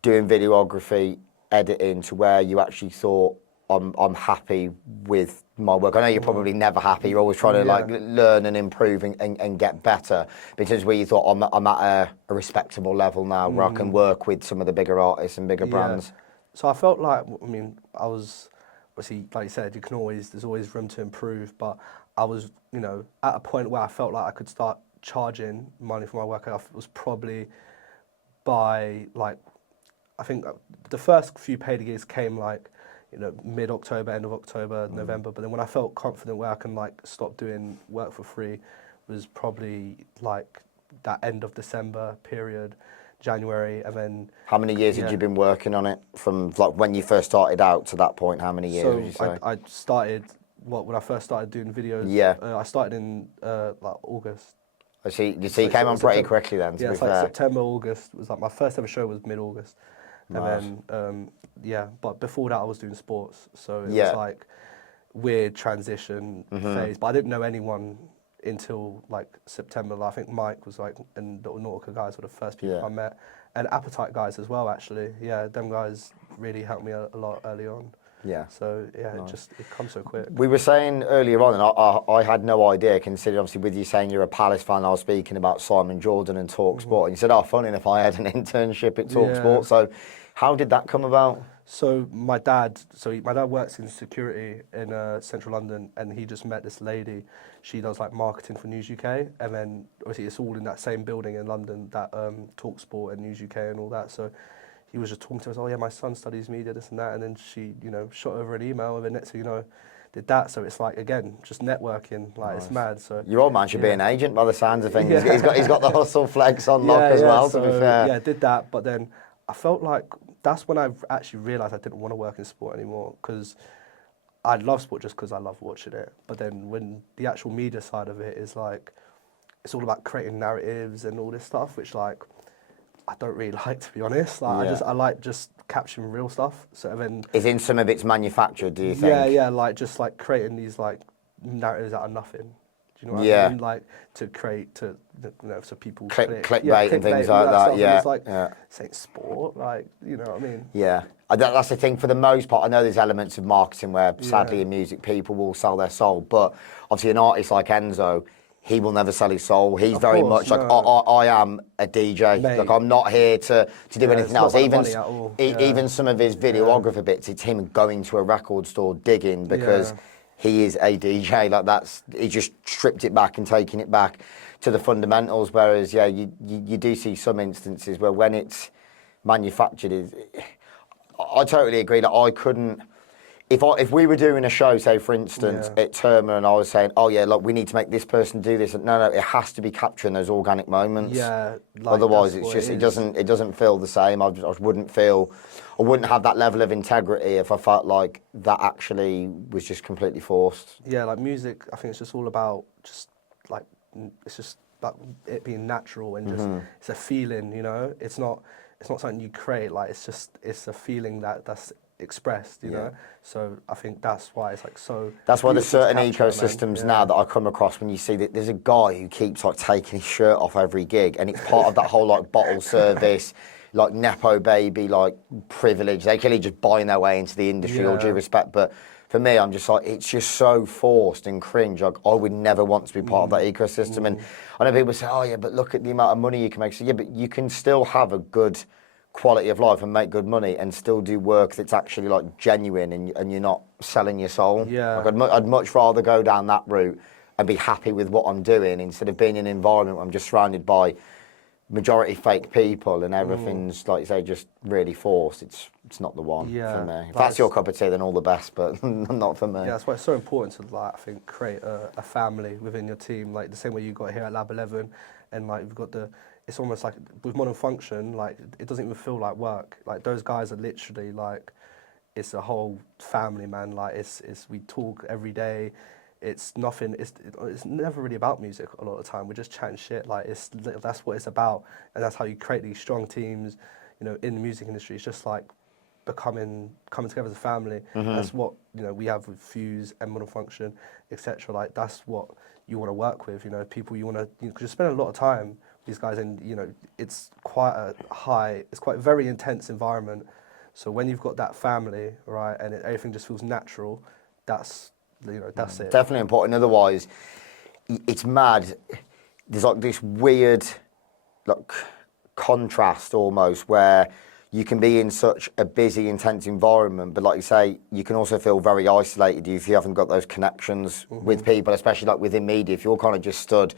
doing videography, editing, to where you actually thought, I'm happy with my work? I know you're probably never happy. You're always trying to like learn and improve and get better. Because where you thought, I'm at a respectable level now where I can work with some of the bigger artists and bigger brands. So I felt like, I was, obviously, like you said, there's always room to improve, but I was, at a point where I felt like I could start charging money for my work. It was probably by, like, I think the first few paid gigs came, like, mid-October, end of October, November, but then when I felt confident where I can, like, stop doing work for free was probably, like, that end of December period. January, and then... How many years had you been working on it from like when you first started out to that point? How many years would you say? I started, when I first started doing videos, I started in like August. I see. You came on pretty quickly then, to be fair. Like September, August was like my first ever show was mid-August. Nice. And then, but before that I was doing sports, so it was like weird transition phase, but I didn't know anyone until like September. Like, I think Mike was like, and the Nautica guys were the first people I met, and Appetite guys as well. Actually, them guys really helped me a lot early on. Yeah. So it comes so quick. We were saying earlier on, and I had no idea, considering obviously with you saying you're a Palace fan, I was speaking about Simon Jordan and Talk Sport, and you said, "Oh, funny enough, I had an internship at Talk Sport." So, how did that come about? So my dad works in security in central London, and he just met this lady. She does like marketing for News UK, and then obviously it's all in that same building in London, that Talk Sport and News UK and all that. So he was just talking to us, "Oh yeah, my son studies media, this and that," and then she, shot over an email, and then next thing you know, did that. So it's like, again, just networking, like It's mad. So your old man should be an agent by the sounds of things. He's got the hustle flex on lock as well. So, to be fair, I did that, but then I felt like that's when I actually realised I didn't want to work in sport anymore, because I love sport just because I love watching it. But then when the actual media side of it is like, it's all about creating narratives and all this stuff, which like I don't really like, to be honest. Like I like just capturing real stuff. So then is in some of it's manufactured, do you think? Yeah, like just like creating these like narratives out of nothing. Do you know what I mean? Like to create so people clickbait and things like that. Stuff. Yeah, it's like saying sport, like, you know what I mean? Yeah. That's the thing. For the most part, I know there's elements of marketing where, sadly, in music, people will sell their soul. But obviously, an artist like Enzo, he will never sell his soul. He's very much like, I am a DJ. Mate. Like, I'm not here to do anything else. Even some of his videographer bits, it's him going to a record store digging because he is a DJ. Like, he just stripped it back and taking it back to the fundamentals. Whereas, you do see some instances where when it's manufactured, I totally agree that I couldn't. if we were doing a show, say for instance at Terma, and I was saying, oh yeah, look, we need to make this person do this. No, it has to be capturing those organic moments. Yeah. Like, otherwise, it's just it doesn't feel the same. I wouldn't have that level of integrity if I felt like that actually was just completely forced. Yeah, like music, I think it's just all about it's just about it being natural and just it's a feeling, you know. It's not something you create. Like it's a feeling that's expressed, you know. So I think that's why it's like so. That's why there's certain capture, ecosystems now that I come across when you see that there's a guy who keeps like taking his shirt off every gig, and it's part of that whole like bottle service, like nepo baby, like privilege. They clearly just buying their way into the industry. All due respect, but for me, I'm just like, it's just so forced and cringe. Like, I would never want to be part of that ecosystem. And I know people say, oh yeah, but look at the amount of money you can make. So yeah, but you can still have a good quality of life and make good money and still do work that's actually like genuine and you're not selling your soul. Yeah. Like, I'd much rather go down that route and be happy with what I'm doing instead of being in an environment where I'm just surrounded by majority fake people and everything's like you say just really forced. It's not the one for me. If that's your cup of tea, then all the best, but not for me. Yeah, that's why it's so important to like I think create a family within your team, like the same way you got here at Lab 11, and like we've got it's almost like with Modern Function, like it doesn't even feel like work. Like those guys are literally like it's a whole family, man. Like it's we talk every day. It's nothing. It's never really about music a lot of the time. We're just chatting shit. Like that's what it's about, and that's how you create these strong teams. You know, in the music industry, it's just like coming together as a family. That's what we have with Fuse and Modern Function, etc. Like that's what you want to work with. You know, people you want to because you spend a lot of time with these guys, and it's quite it's quite a very intense environment. So when you've got that family, right, and everything just feels natural, that's it. Definitely important. Otherwise, it's mad. There's like this weird, like, contrast almost where you can be in such a busy, intense environment, but like you say, you can also feel very isolated if you haven't got those connections with people, especially like within media. If you're kind of just stood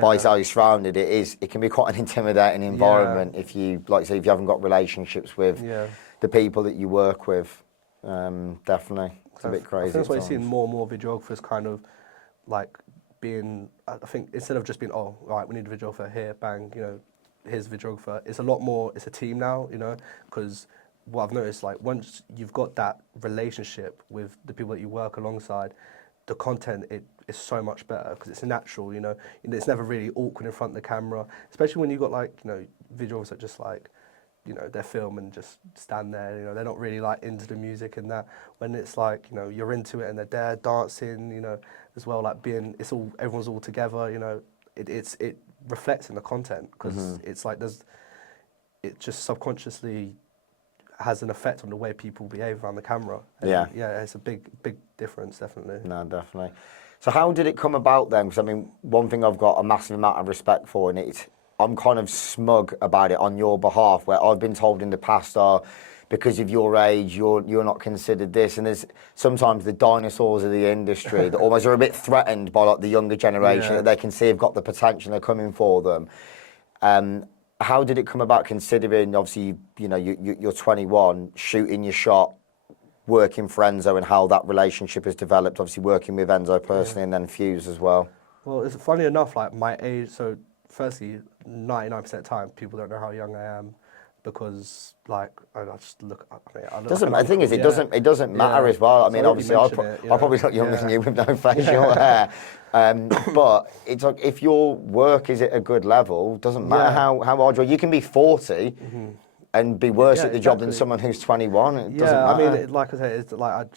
by yourself, you're surrounded, it can be quite an intimidating environment if you, like you say, if you haven't got relationships with the people that you work with. Definitely. It's a bit crazy. I think that's why you're seeing more and more videographers kind of like being, I think instead of just being, oh, all right, we need a videographer here, bang, here's a videographer. It's a lot more, it's a team now, because what I've noticed, like once you've got that relationship with the people that you work alongside, the content is so much better because it's natural, it's never really awkward in front of the camera, especially when you've got like, videographers that just like, they film and just stand there, they're not really like into the music and that. When it's like, you're into it and they're there dancing, as well, like everyone's all together, it reflects in the content because it's like it just subconsciously has an effect on the way people behave around the camera. And yeah, it's a big difference, definitely. No, definitely. So how did it come about then? Because I mean, one thing I've got a massive amount of respect for, and I'm kind of smug about it on your behalf, where I've been told in the past, because of your age, you're not considered this, and there's sometimes the dinosaurs of the industry that almost are a bit threatened by like the younger generation that they can see have got the potential, they're coming for them. How did it come about? Considering obviously you're 21, shooting your shot, working for Enzo, and how that relationship has developed. Obviously working with Enzo personally, and then Fuse as well. Well, it's funny enough, like my age. So firstly, 99% of the time, people don't know how young I am. Because like I just look, the thing is, it doesn't matter as well. I mean, obviously, I'll probably look younger than you with no facial hair. But it's like if your work is at a good level, doesn't matter how old you are. You can be 40 and be worse at the job than someone who's 21. It doesn't matter. I mean, like I said, it's like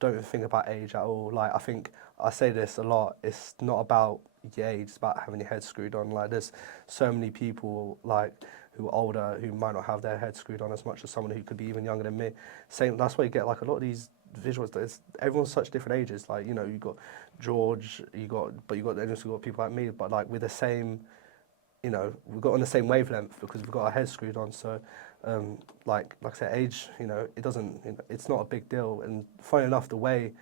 don't think about age at all. Like I think I say this a lot. It's not about your age; it's about having your head screwed on. Like there's so many people like who are older, who might not have their head screwed on as much as someone who could be even younger than me. That's why you get like a lot of these visuals. Everyone's such different ages. Like you got George, you got people like me, but like with the same, we've got on the same wavelength because we've got our heads screwed on. So, like I said, age, it doesn't, it's not a big deal. And funny enough, the way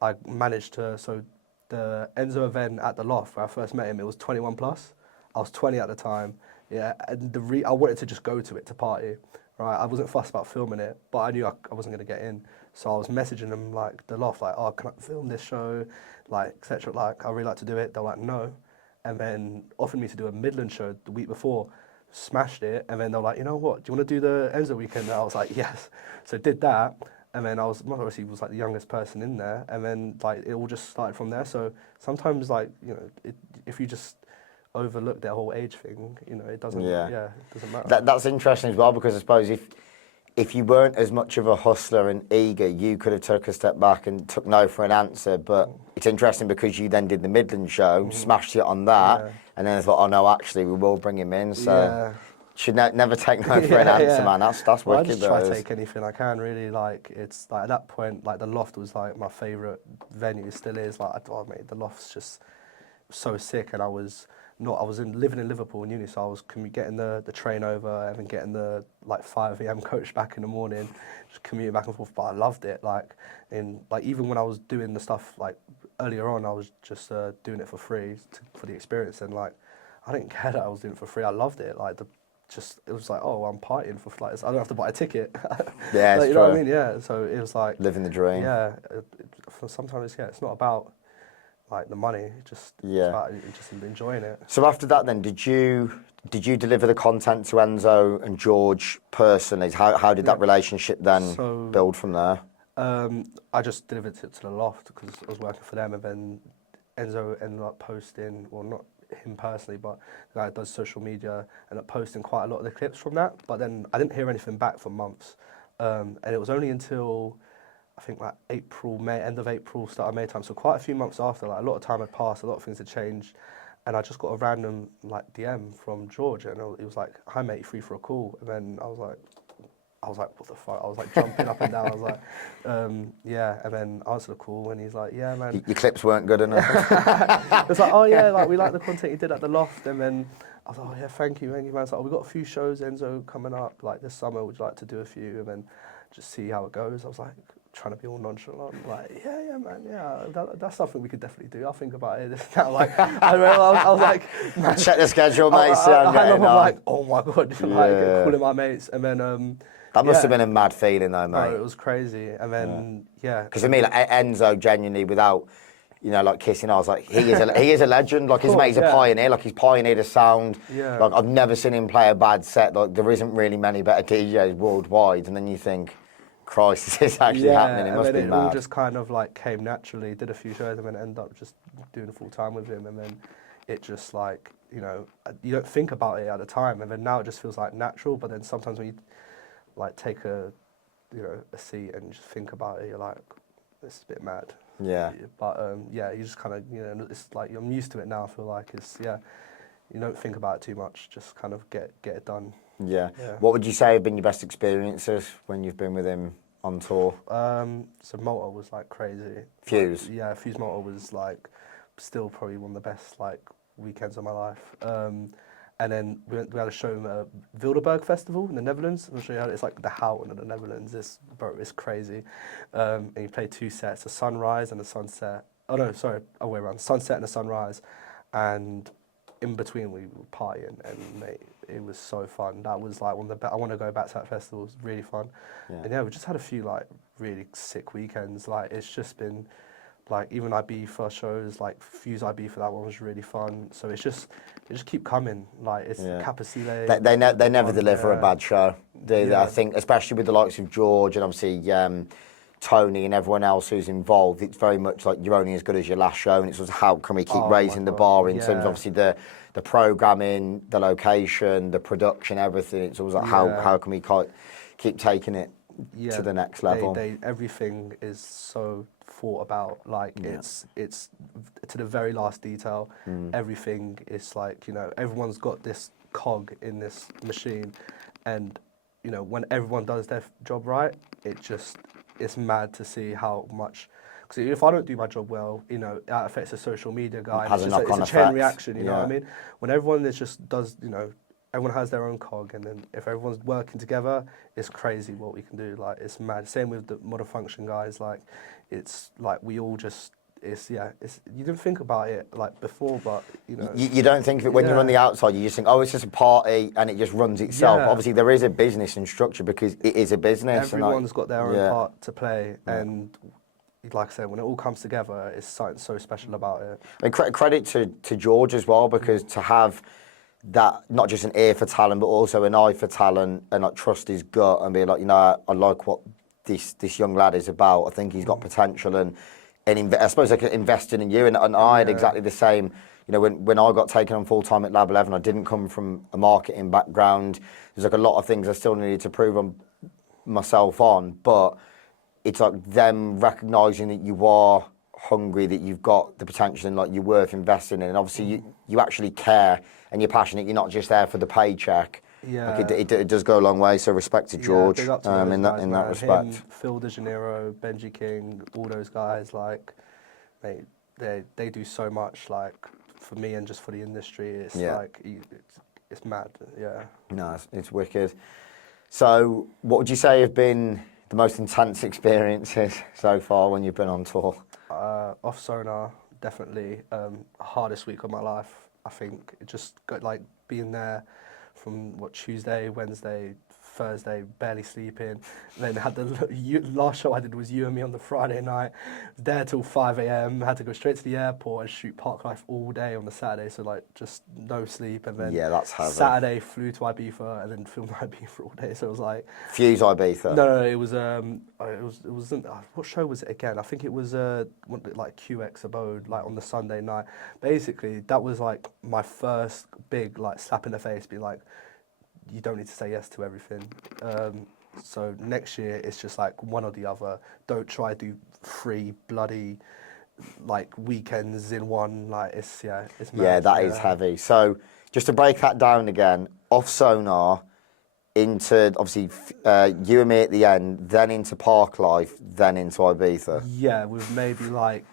I managed to, so the Enzo event at the Loft where I first met him, it was 21 plus. I was 20 at the time. Yeah, and I wanted to just go to it to party, right? I wasn't fussed about filming it, but I knew I wasn't going to get in. So I was messaging them, like, the loft, like, oh, can I film this show? Like, etc. Like, I really like to do it. They're like, no. And then offered me to do a Midland show the week before, smashed it. And then they're like, you know what, do you want to do the Enzo weekend? And I was like, yes. So did that. And then I was, obviously, was like the youngest person in there. And then, like, it all just started from there. So sometimes, like, you know, if you just overlook that whole age thing, you know, it doesn't, it doesn't matter. That's interesting as well, because I suppose if you weren't as much of a hustler and eager, you could have took a step back and took no for an answer. But it's interesting because you then did the Midland show, smashed it on that, and then I thought, oh no, actually, we will bring him in. So should never take no for an answer, man. That's well, wicked. I just try to take anything I can, really. Like, it's like at that point, like the loft was like my favourite venue, it still is. Like, mate, the loft's just so sick, and I was living in Liverpool in uni, so I was getting the train over and then getting the like 5 a.m. coach back in the morning, just commuting back and forth. But I loved it. Like, even when I was doing the stuff like earlier on, I was just doing it for free for the experience, and like I didn't care that I was doing it for free. I loved it. Like it was like, oh, I'm partying for like I don't have to buy a ticket. Yeah, like, you know what I mean? Yeah. So it was like living the dream. Yeah. Sometimes it's not about like the money, just just enjoying it. So after that, then did you deliver the content to Enzo and George personally? How did that relationship then build from there? I just delivered it to the loft because I was working for them, and then Enzo ended up posting, well, not him personally, but the guy that does social media, ended up posting quite a lot of the clips from that. But then I didn't hear anything back for months, and it was only until I think like April, May, end of April, start of May time. So quite a few months after, like a lot of time had passed, a lot of things had changed, and I just got a random like DM from George, and he was like, "Hi mate, you free for a call?" And then I was like, "What the fuck?" I was like jumping up and down. I was like, "Yeah." And then answered the call, and he's like, "Yeah, man." Your clips weren't good enough. It's like, "Oh yeah, like we like the content you did at the loft." And then I was like, "Oh yeah, thank you, man." It's like, "Oh, we got a few shows, Enzo, coming up like this summer. Would you like to do a few?" And then just see how it goes. I was like, trying to be all nonchalant, like, yeah, man, yeah, that's something we could definitely do. I'll think about it. Now, like, I was like, man, check the schedule, mate. I'm like, oh my god, like calling my mates, and then that must have been a mad feeling, though, mate. No, it was crazy, and then because I mean, like, Enzo genuinely, without like kissing, I was like, he is a legend. Like his mate, he's a pioneer. Like he's pioneered a sound. Yeah. Like I've never seen him play a bad set. Like there isn't really many better DJs worldwide. And then you think, Christ, this is actually happening. It must be mad. It all just kind of like came naturally. Did a few shows and then ended up just doing full time with him. And then it just like, you don't think about it at the time. And then now it just feels like natural. But then sometimes when you like take a seat and just think about it, you're like, this is a bit mad. Yeah. But you just kind of, it's like I'm used to it now. I feel like you don't think about it too much. Just kind of get it done. Yeah. What would you say have been your best experiences when you've been with him on tour? So Malta was like crazy. Fuse? Like, Fuse Malta was like still probably one of the best like weekends of my life. And then we had a show at Videographer Festival in the Netherlands. I'm sure you heard it. It's like the Houghton of the Netherlands. It's crazy. And you play 2 sets, a sunrise and a sunset. Oh no, sorry, other way around. Sunset and a sunrise. And in between we were partying, and mate, it was so fun. That was like one of the best. I want to go back to that festival. It was really fun. And we just had a few like really sick weekends. Like it's just been like even IB first shows, like Fuse IB for that one was really fun. So they just keep coming. Like it's Capacile. They never deliver a bad show. I think, especially with the likes of George and obviously Tony and everyone else who's involved, it's very much like you're only as good as your last show, and it's sort of how can we keep raising the bar in terms of obviously the programming, the location, the production, everything. It's always like how can we keep taking it to the next level. Everything is so thought about. Like it's to the very last detail. Everything is like everyone's got this cog in this machine, and when everyone does their job right, it's mad to see how much. Because if I don't do my job well, that affects the social media guy. It's a chain reaction. You know what I mean? When everyone just does, everyone has their own cog, and then if everyone's working together, it's crazy what we can do. Like it's mad. Same with the Modern Funktion guys. Like it's like we all just it's you didn't think about it like before, but you know. You don't think of it when you're on the outside. You just think, oh, it's just a party and it just runs itself. Yeah. Obviously, there is a business and structure because it is a business. Everyone's got their own part to play, and like I said, when it all comes together, it's something so special about it. And credit to George as well, because to have that, not just an ear for talent, but also an eye for talent, and like trust his gut and be like, you know, I like what this young lad is about. I think he's got potential, and I suppose like investing in you. And I had exactly the same. You know, when I got taken on full time at Lab 11, I didn't come from a marketing background. There's like a lot of things I still needed to prove on myself on, but it's like them recognising that you are hungry, that you've got the potential, and like you're worth investing in. And obviously you actually care and you're passionate. You're not just there for the paycheck. Yeah, like it does go a long way. So respect to George big up to those in guys, that respect. Him, Phil De Janeiro, Benji King, all those guys, like they do so much, like for me and just for the industry. It's like it's mad. Yeah. No, it's wicked. So, what would you say have been the most intense experiences so far when you've been on tour? Off Sonar, definitely. Hardest week of my life, I think. It just got like being there from Tuesday, Wednesday, Thursday, barely sleeping. And then had the last show I did was You and Me on the Friday night. Was there till 5 a.m. Had to go straight to the airport and shoot Park Life all day on the Saturday. So like just no sleep. And then that's heavy. Saturday flew to Ibiza and then filmed Ibiza all day. So it was like Fuse Ibiza. No, it wasn't. What show was it again? I think it was like QX Abode, like on the Sunday night. Basically, that was like my first big like slap in the face, being like, you don't need to say yes to everything. So next year it's just like one or the other. Don't try to do 3 bloody like weekends in one. Like it's mad. Yeah, that is heavy. So just to break that down again, off Sonar into obviously You and Me at the end, then into Park Life, then into Ibiza. Yeah, with maybe like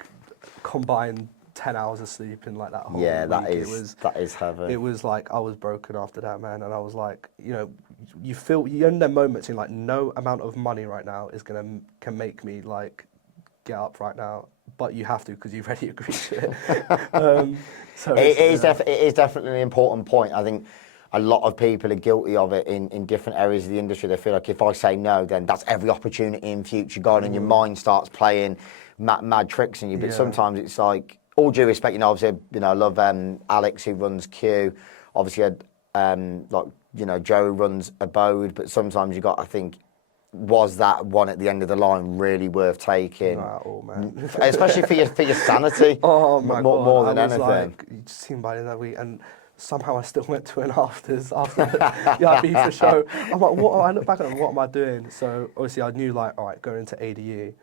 combined 10 hours of sleep in like that whole week. That is heavy. It was like I was broken after that, man, and I was like, you know, you end them moments in like no amount of money right now can make me like get up right now, but you have to because you've already agreed to it. So it is definitely an important point. I think a lot of people are guilty of it in different areas of the industry. They feel like if I say no, then that's every opportunity in future gone, and your mind starts playing mad tricks on you. But sometimes it's like, all due respect, you know, obviously, you know, I love Alex who runs Q. Obviously, like, you know, Joe who runs Abode. But sometimes you got, I think, was that one at the end of the line really worth taking? Not at all, man. Especially for your sanity. Oh my God, more than anything. Like, you just seen by that week, and somehow I still went to an after the Ibiza show. I'm like, what? I look back at it, what am I doing? So obviously I knew like, all right, going into ADE,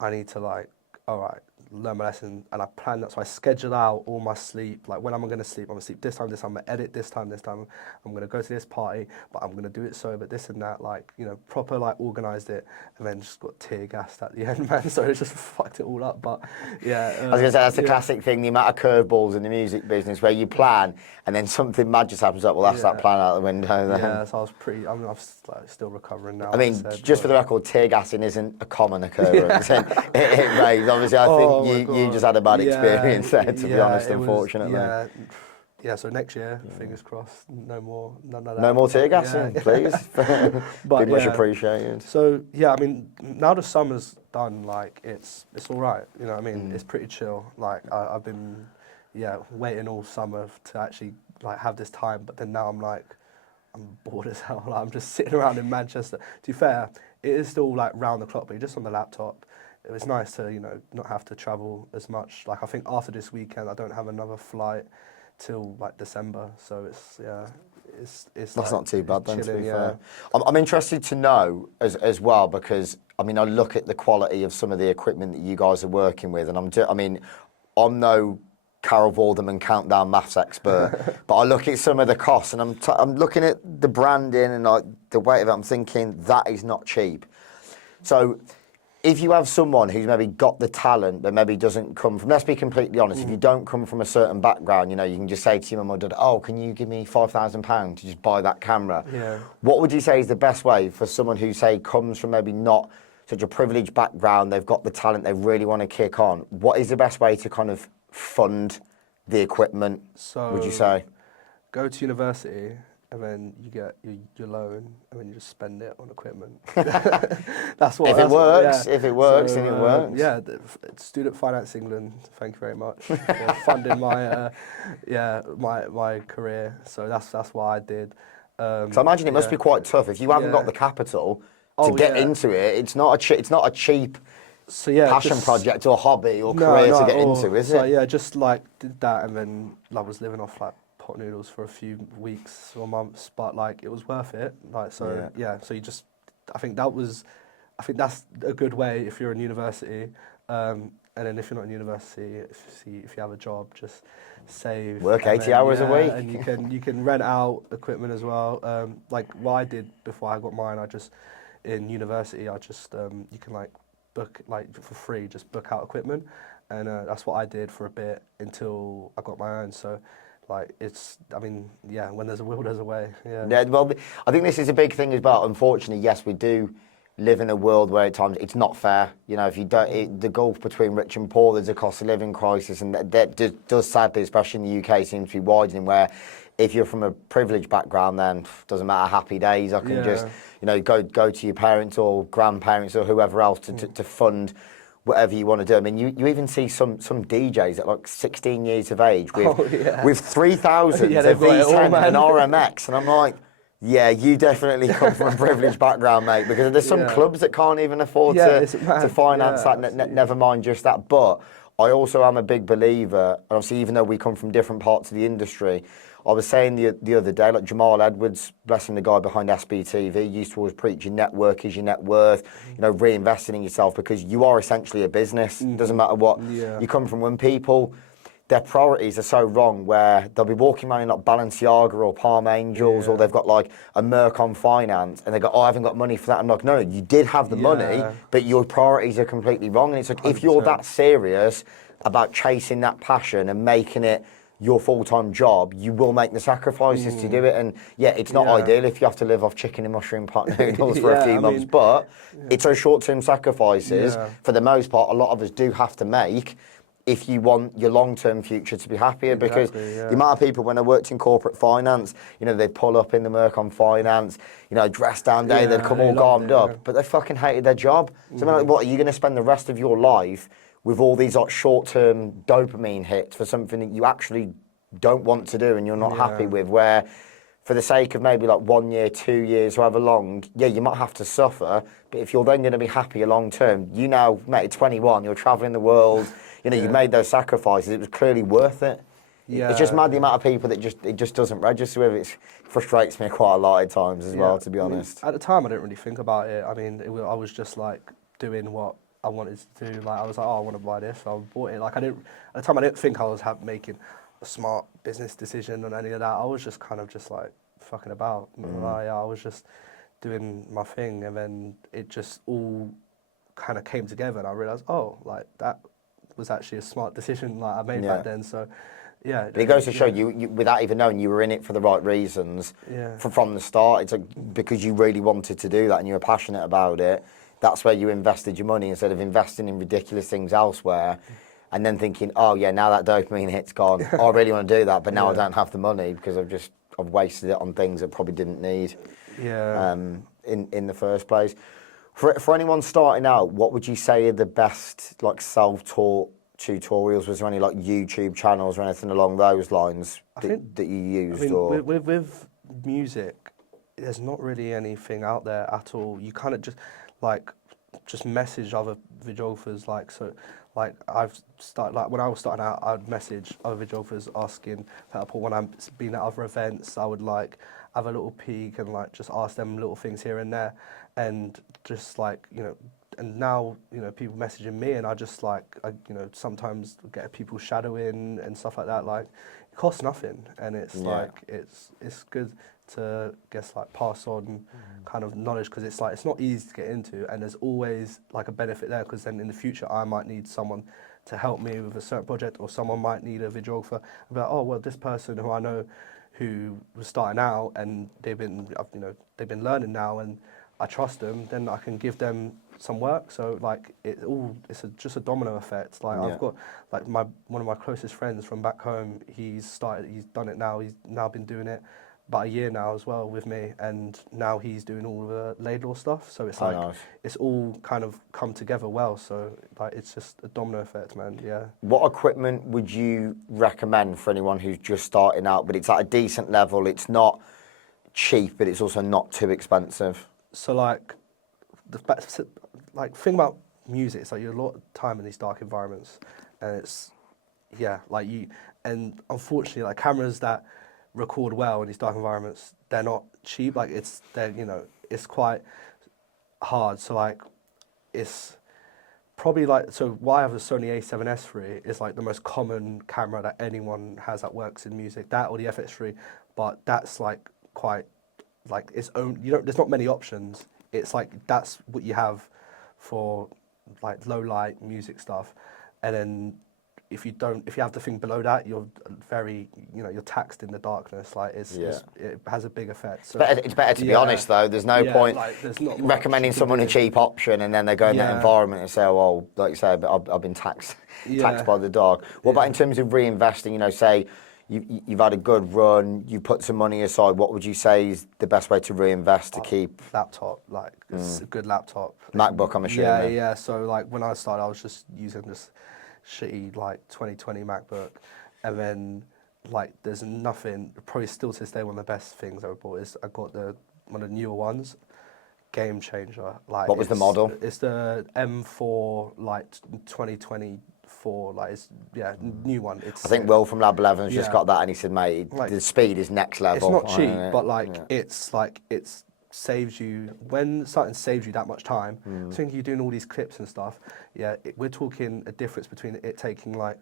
I need to like, all right, learn my lesson, and I planned that. So I scheduled out all my sleep, like when I'm going to sleep. I'm going to sleep this time, I'm going to edit this time. I'm going to go to this party, but I'm going to do it sober, this and that, like, you know, proper, like, organised it, and then just got tear gassed at the end, man. So it just fucked it all up, but yeah. I was going to say, that's the classic thing, the amount of curveballs in the music business where you plan, and then something mad just happens up, well, that's that plan out the window then. Yeah, so I'm like, still recovering now. I mean, just for the record, tear gassing isn't a common occurrence. it raised. Obviously, I think you just had a bad experience there, to be honest, unfortunately. Yeah, so next year, fingers crossed, none of that. No more tear gassing, please. But be much appreciated. So, yeah, I mean, now the summer's done, like, it's all right, you know what I mean? It's pretty chill. Like, I've been, waiting all summer to actually, like, have this time, but then now I'm bored as hell. Like, I'm just sitting around in Manchester. To be fair, it is still, like, round the clock, but you're just on the laptop. It was nice to, you know, not have to travel as much. Like, I think after this weekend, I don't have another flight till, like, December. So it's That's like, not too bad then, chilling, to be fair. I'm interested to know as well, because, I mean, I look at the quality of some of the equipment that you guys are working with, and I'm no Carol Vorderman countdown maths expert, but I look at some of the costs, and I'm looking at the branding and, like, the weight of it. I'm thinking that is not cheap. So if you have someone who's maybe got the talent but maybe doesn't come from, let's be completely honest, if you don't come from a certain background, you know, you can just say to your mum or dad, oh, can you give me £5,000 to just buy that camera? Yeah. What would you say is the best way for someone who, say, comes from maybe not such a privileged background, they've got the talent, they really want to kick on. What is the best way to kind of fund the equipment, would you say? Go to university and then you get your loan and then you just spend it on equipment. That's what. If it works, then it works. Yeah, Student Finance England. Thank you very much for funding my my career. So that's what I did. So I imagine it must be quite tough if you haven't got the capital to get into it. It's not a cheap passion project or hobby or career to get into, is it? So yeah, just like did that and then I was living off like pot noodles for a few weeks or months, but like it was worth it. Like so you just I think that's a good way if you're in university. And then if you're not in university, if you have a job, just save. Work 80 hours a week. And you can rent out equipment as well. Like what I did before I got mine, in university, you can like book like for free, just book out equipment. And that's what I did for a bit until I got my own. So like when there's a will, there's a way. Yeah, well, I think this is a big thing as well. Unfortunately, yes, we do live in a world where at times it's not fair. You know, if you don't, the gulf between rich and poor, there's a cost of living crisis, and that does sadly, especially in the UK, seems to be widening. Where if you're from a privileged background, then doesn't matter, happy days. I can just go to your parents or grandparents or whoever else to fund whatever you want to do. I mean, you even see some DJs at like 16 years of age with 3,000 a V10 and an RMX, and I'm like, yeah, you definitely come from a privileged background, mate, because there's some clubs that can't even afford to finance that, never mind just that. But I also am a big believer, and obviously even though we come from different parts of the industry, I was saying the other day, like Jamal Edwards, bless him, the guy behind SBTV, used to always preach your network is your net worth, reinvesting in yourself because you are essentially a business. It doesn't matter what you come from. When people, their priorities are so wrong where they'll be walking around in like Balenciaga or Palm Angels or they've got like a Merc on finance and they go, I haven't got money for that. I'm like, no, you did have the money, but your priorities are completely wrong. And it's like, 100%. If you're that serious about chasing that passion and making it your full-time job, you will make the sacrifices to do it. And it's not ideal if you have to live off chicken and mushroom pot noodles for a few months, but it's those short-term sacrifices, for the most part, a lot of us do have to make if you want your long-term future to be happier. Because the amount of people, when I worked in corporate finance, they'd pull up in the Merc on finance, dress down day, they'd come all garmed up, but they fucking hated their job. So like, what, are you going to spend the rest of your life with all these like short-term dopamine hits for something that you actually don't want to do and you're not happy with, where for the sake of maybe like 1 year, 2 years, however long, you might have to suffer, but if you're then going to be happier long-term, now, mate, at 21, you're travelling the world, you've made those sacrifices, it was clearly worth it. It's just mad the amount of people that it just doesn't register with. It frustrates me quite a lot at times as well, to be honest. At the time, I didn't really think about it. I mean, I was just like doing what I wanted to do. Like I was like, I want to buy this. So I bought it. Like at the time, I didn't think I was making a smart business decision on any of that. I was just kind of just like fucking about. I was just doing my thing, and then it just all kind of came together, and I realized, like that was actually a smart decision like I made back then. So yeah, it goes to show you without even knowing you were in it for the right reasons from the start. It's like because you really wanted to do that and you were passionate about it. That's where you invested your money instead of investing in ridiculous things elsewhere and then thinking, now that dopamine hit's gone. I really want to do that, but now I don't have the money because I've wasted it on things that probably didn't need in the first place. For anyone starting out, what would you say are the best like self-taught tutorials? Was there any like YouTube channels or anything along those lines that you used? With music, there's not really anything out there at all. You kind of just message other videographers, like I've started, like when I was starting out, I'd message other videographers asking for help, or when I'm being at other events, I would like have a little peek and like just ask them little things here and there, and just like and now people messaging me, and I just like sometimes get people shadowing and stuff like that. Like it costs nothing, and it's like it's good to pass on kind of knowledge, because it's like it's not easy to get into, and there's always like a benefit there, because then in the future I might need someone to help me with a certain project, or someone might need a videographer. I'll be like, oh well, this person who I know who was starting out and they've been learning now, and I trust them, then I can give them some work. So like just a domino effect. Like I've got like one of my closest friends from back home. He's done it now. He's now been doing it about a year now as well with me, and now he's doing all the Laidlaw stuff. So it's like nice. it's all kind of come together well. So like it's just a domino effect, man. Yeah. What equipment would you recommend for anyone who's just starting out, but it's at a decent level? It's not cheap, but it's also not too expensive. So like thing about music, it's like you're a lot of time in these dark environments, and it's and unfortunately like cameras that record well in these dark environments, they're not cheap. Like it's quite hard. So like it's probably like, so why I have a Sony A7S III is like the most common camera that anyone has that works in music, that or the FX3, but that's like quite like its own, there's not many options. It's like that's what you have for like low light music stuff, and then if you have the thing below that, you're very, you're taxed in the darkness. Like it has a big effect. So It's better to be honest, though. There's no point there's not recommending someone a cheap option and then they go in that environment and say, oh, well, like you say, I've been taxed by the dark. What about in terms of reinvesting? Say you've had a good run, you put some money aside. What would you say is the best way to reinvest to keep? Laptop, like it's a good laptop. MacBook, I'm assuming. Yeah. So like when I started, I was just using this shitty like 2020 MacBook, and then like there's nothing, probably still to this day one of the best things I ever bought is I got one of the newer ones, game changer. Like what was the model? It's the M4 like 2024, like it's new one. I think Will from Lab 11's just got that, and he said, mate, like, the speed is next level. It's not cheap, but like it's saves you, when something saves you that much time. I think you're doing all these clips and stuff. We're talking a difference between it taking like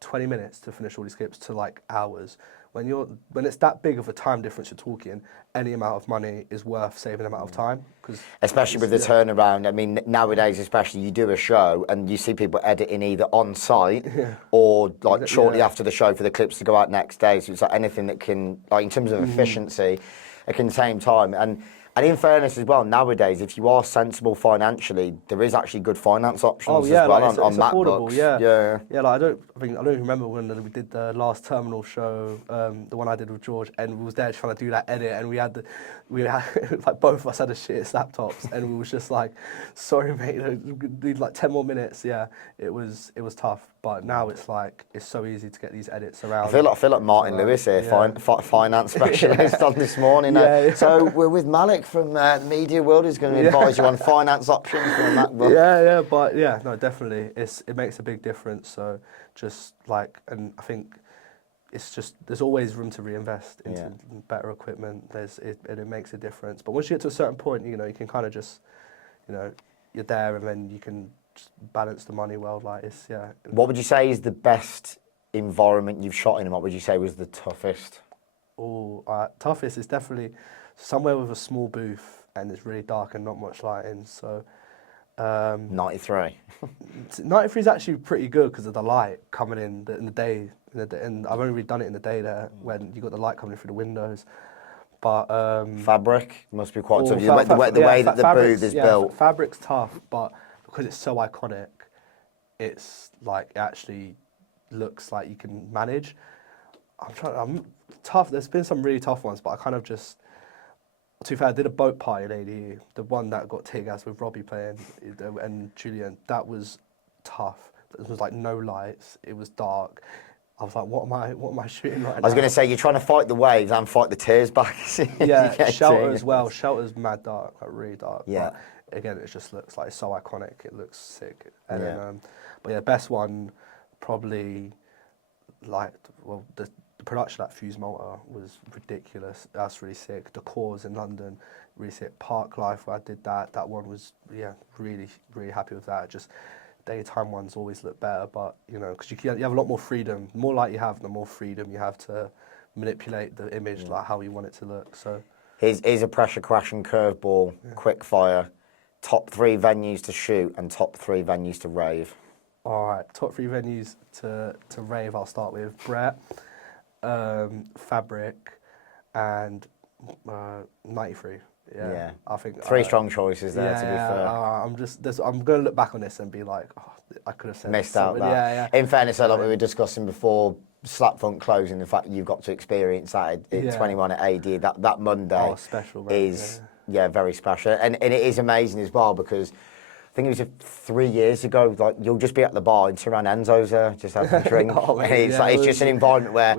20 minutes to finish all these clips to like hours. When it's that big of a time difference you're talking, any amount of money is worth saving the amount of time. Especially with the turnaround. I mean, nowadays especially, you do a show and you see people editing either on site or like shortly after the show for the clips to go out next day. So it's like anything that can, like in terms of efficiency, it can save time. And in fairness as well, nowadays, if you are sensible financially, there is actually good finance options as well like on it's affordable, MacBooks. Like I don't even remember when we did the last Terminal show, the one I did with George, and we was there trying to do that edit, and we had like both of us had the shittest laptops, and we was just like, sorry mate, we need like 10 more minutes. It was tough, but now it's like it's so easy to get these edits around. I feel like Martin Lewis here, finance specialist on This Morning. So we're with Malik from the media world, who's going to advise you on finance options for a MacBook. No, definitely, it makes a big difference. So just like, and I think it's just there's always room to reinvest into better equipment. And it makes a difference. But once you get to a certain point, you can kind of just, you're there, and then you can just balance the money well. Like What would you say is the best environment you've shot in, and what would you say was the toughest? Toughest is definitely somewhere with a small booth and it's really dark and not much lighting. So 93. 93 is actually pretty good because of the light coming in the day. And I've only really done it in the day there when you got the light coming through the windows. But fabric must be quite tough. The way that the booth is built. Fabric's tough, but because it's so iconic, it's like it actually looks like you can manage. I'm tough. There's been some really tough ones, but I kind of just. To be fair, I did a boat party at ADU, the one that got tear-gassed with Robbie playing and Julian. That was tough. There was like no lights. It was dark. I was like, what am I shooting right now? I was going to say, you're trying to fight the waves and fight the tears back. Shelter as well. Shelter's mad dark, like really dark. Yeah. But again, it just looks like so iconic. It looks sick. And then, best one probably the production at Fuse Malta was ridiculous. That's really sick. The Cores in London, really sick. Park Life, where I did that one was really, really happy with that. Just daytime ones always look better, but because you have a lot more freedom. The more light you have, the more freedom you have to manipulate the image like how you want it to look. So here's a pressure crashing curveball, quick fire. Top 3 venues to shoot and top 3 venues to rave. All right, top 3 venues to rave. I'll start with Brett. Fabric, and 93. Yeah. I think three strong choices there. yeah, To be yeah. fair, I'm gonna look back on this and be like, oh, I could have said missed out something. that. Yeah, yeah. In fairness, like we were discussing before, Slap Funk closing. The fact you've got to experience that at 21 at AD that Monday special, man. is very special, and it is amazing as well because. I think it was 3 years ago. Like you'll just be at the bar and turn around Enzo's there, just having a drink. And it's just an environment where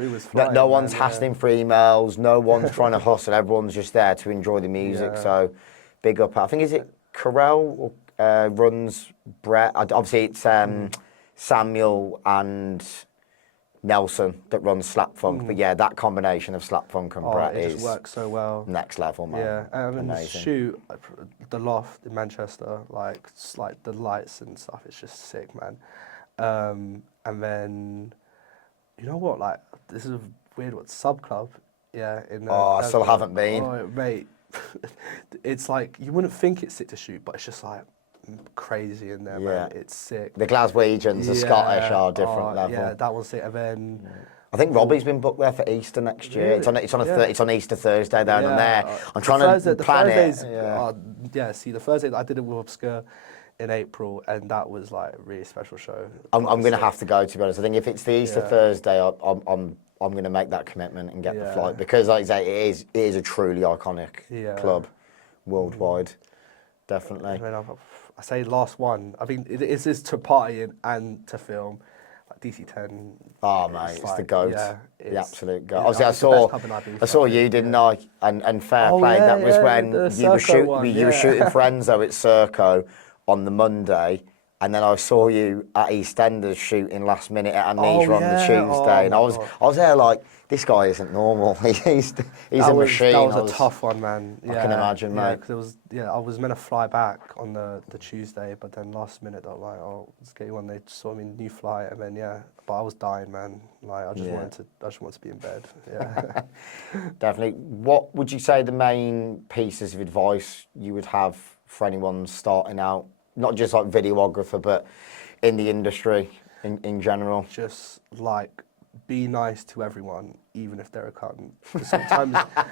no one's hassling for emails, no one's trying to hustle. Everyone's just there to enjoy the music. Yeah. So big up. I think is it Carell runs Brett. Obviously it's Samuel and Nelson that runs Slap Funk. But yeah, that combination of Slap Funk and Brett it is just works so well. next level, man. Yeah, and amazing. shoot, the loft in Manchester, like the lights and stuff, it's just sick, man. And then, you know what? Like this is a weird one. Sub Club, yeah. I still haven't been. Oh, mate, it's like you wouldn't think it's sick to shoot, but it's just like crazy in there, man. It's sick. The Glaswegians, the Scottish are different level. Yeah, that one's sick. And then I think Robbie's been booked there for Easter next year. Really? It's on Easter Thursday there, and I'm there. I'm trying to plan it. See, the Thursday I did it with Obscure in April, and that was like a really special show. I'm going to have to go, to be honest. I think if it's the Easter Thursday, I'm going to make that commitment and get the flight because, like I say, it is a truly iconic club worldwide. Definitely. I say last one. I mean, it is to party and to film. Like DC-10. Oh mate, it's the goat. Yeah, the absolute goat. Yeah, Obviously, I saw you, didn't I? And fair play. That was when you were shooting for Enzo at Serco on the Monday. And then I saw you at EastEnders shooting last minute at Amnesia on the Tuesday, and I was there like, this guy isn't normal. He's a machine. That was a tough one, man. I can imagine, mate. Because I was meant to fly back on the Tuesday, but then last minute they were like, oh, let's get you on. They saw me new flight, and then but I was dying, man. Like I just wanted to be in bed. Yeah. Definitely. What would you say the main pieces of advice you would have for anyone starting out? Not just like videographer, but in the industry in general. Just like be nice to everyone, even if they're a cunt.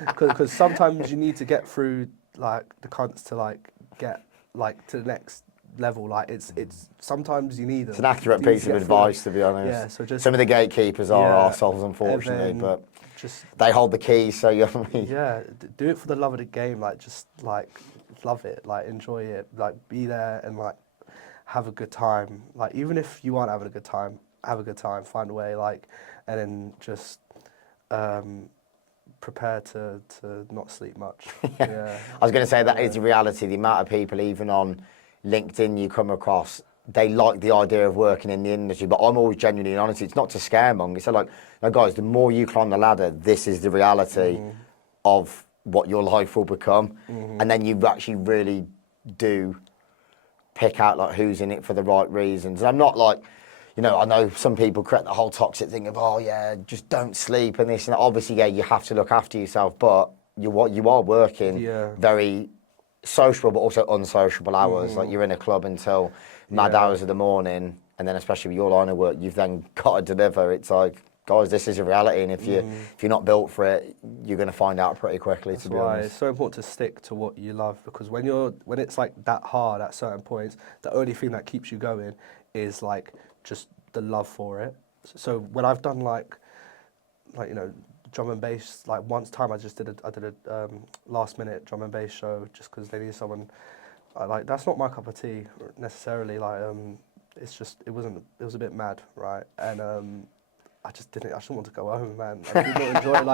Because sometimes you need to get through like the cunts to like get like to the next level. Like it's sometimes you need them. It's an accurate piece of advice, to be honest. Yeah. So just some of the gatekeepers are arseholes, unfortunately, but just they hold the keys. So you do it for the love of the game. Like just like. Love it, like enjoy it, like be there and like have a good time. Like even if you aren't having a good time, have a good time, find a way, like, and then just prepare to not sleep much. Yeah. I was going to say that is the reality. The amount of people, even on LinkedIn, you come across, they like the idea of working in the industry, but I'm always genuinely honest. It's not to scaremonger. It's like, no, guys, the more you climb the ladder, this is the reality of what your life will become, and then you actually really do pick out like who's in it for the right reasons. And I'm not like, I know some people create the whole toxic thing of, oh yeah, just don't sleep and this and that. Obviously, yeah, you have to look after yourself, but you are working very sociable but also unsociable hours. Like you're in a club until mad hours of the morning, and then especially with your line of work, you've then got to deliver. It's like, guys, this is a reality, and if you're not built for it, you're going to find out pretty quickly. That's to be why honest, it's so important to stick to what you love, because when it's like that hard at certain points, the only thing that keeps you going is like just the love for it. So when I've done like drum and bass, like once time I did a last minute drum and bass show just because they needed someone. That's not my cup of tea necessarily. It was a bit mad, right? And I just didn't want to go home, man. I did not enjoy it.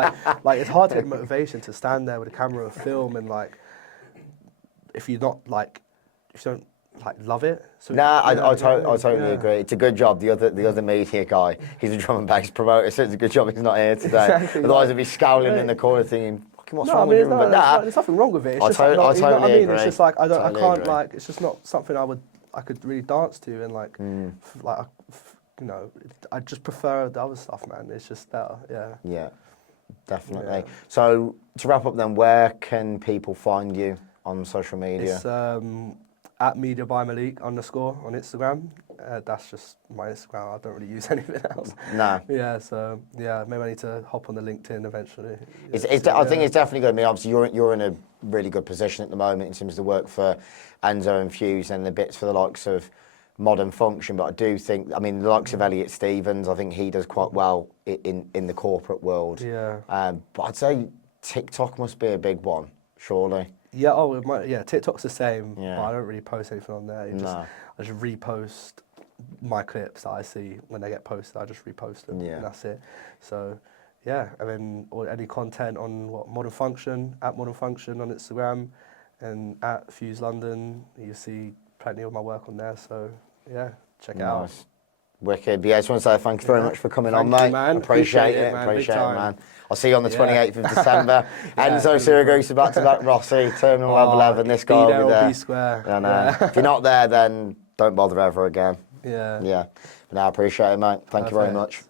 Like it's hard to get motivation to stand there with a camera and film, and like if you don't love it. So I totally agree. It's a good job. The other media guy, he's a drum and bass promoter, so it's a good job he's not here today. Exactly, Otherwise, he'd be scowling in the corner thinking, "Fucking what's wrong with you?" But there's nothing wrong with it. It's just I totally agree. It's just like I can't agree. like. It's just not something I could really dance to, and like I just prefer the other stuff, man. It's just better, Yeah, definitely. Yeah. So to wrap up then, where can people find you on social media? It's at media by Malik _ on Instagram. That's just my Instagram. I don't really use anything else. No. Yeah, so yeah, maybe I need to hop on the LinkedIn eventually. I think it's definitely good. I mean, obviously you're in a really good position at the moment in terms of the work for Enzo and Fuse and the bits for the likes of Modern Function. But I do think, I mean, the likes of Elliot Stevens, I think he does quite well in the corporate world. Yeah. But I'd say TikTok must be a big one, surely. Yeah, TikTok's the same, Yeah. but I don't really post anything on there. I just repost my clips that I see when they get posted. I just repost them, and that's it. So, yeah, and then any content on Modern Function, at Modern Function on Instagram, and at Fuse London, you see plenty of my work on there. So, yeah, check it out. Wicked. Yeah, I just want to say thank you very much for coming on, Thank mate. you, man. Appreciate it, man. I'll see you on the 28th of December. Enzo Siragusa back-to-back Rossi, Terminal Level 11. This guy will be there. B square. I know. If you're not there, then don't bother ever again. Yeah. Yeah. But no, I appreciate it, mate. Thank you very much.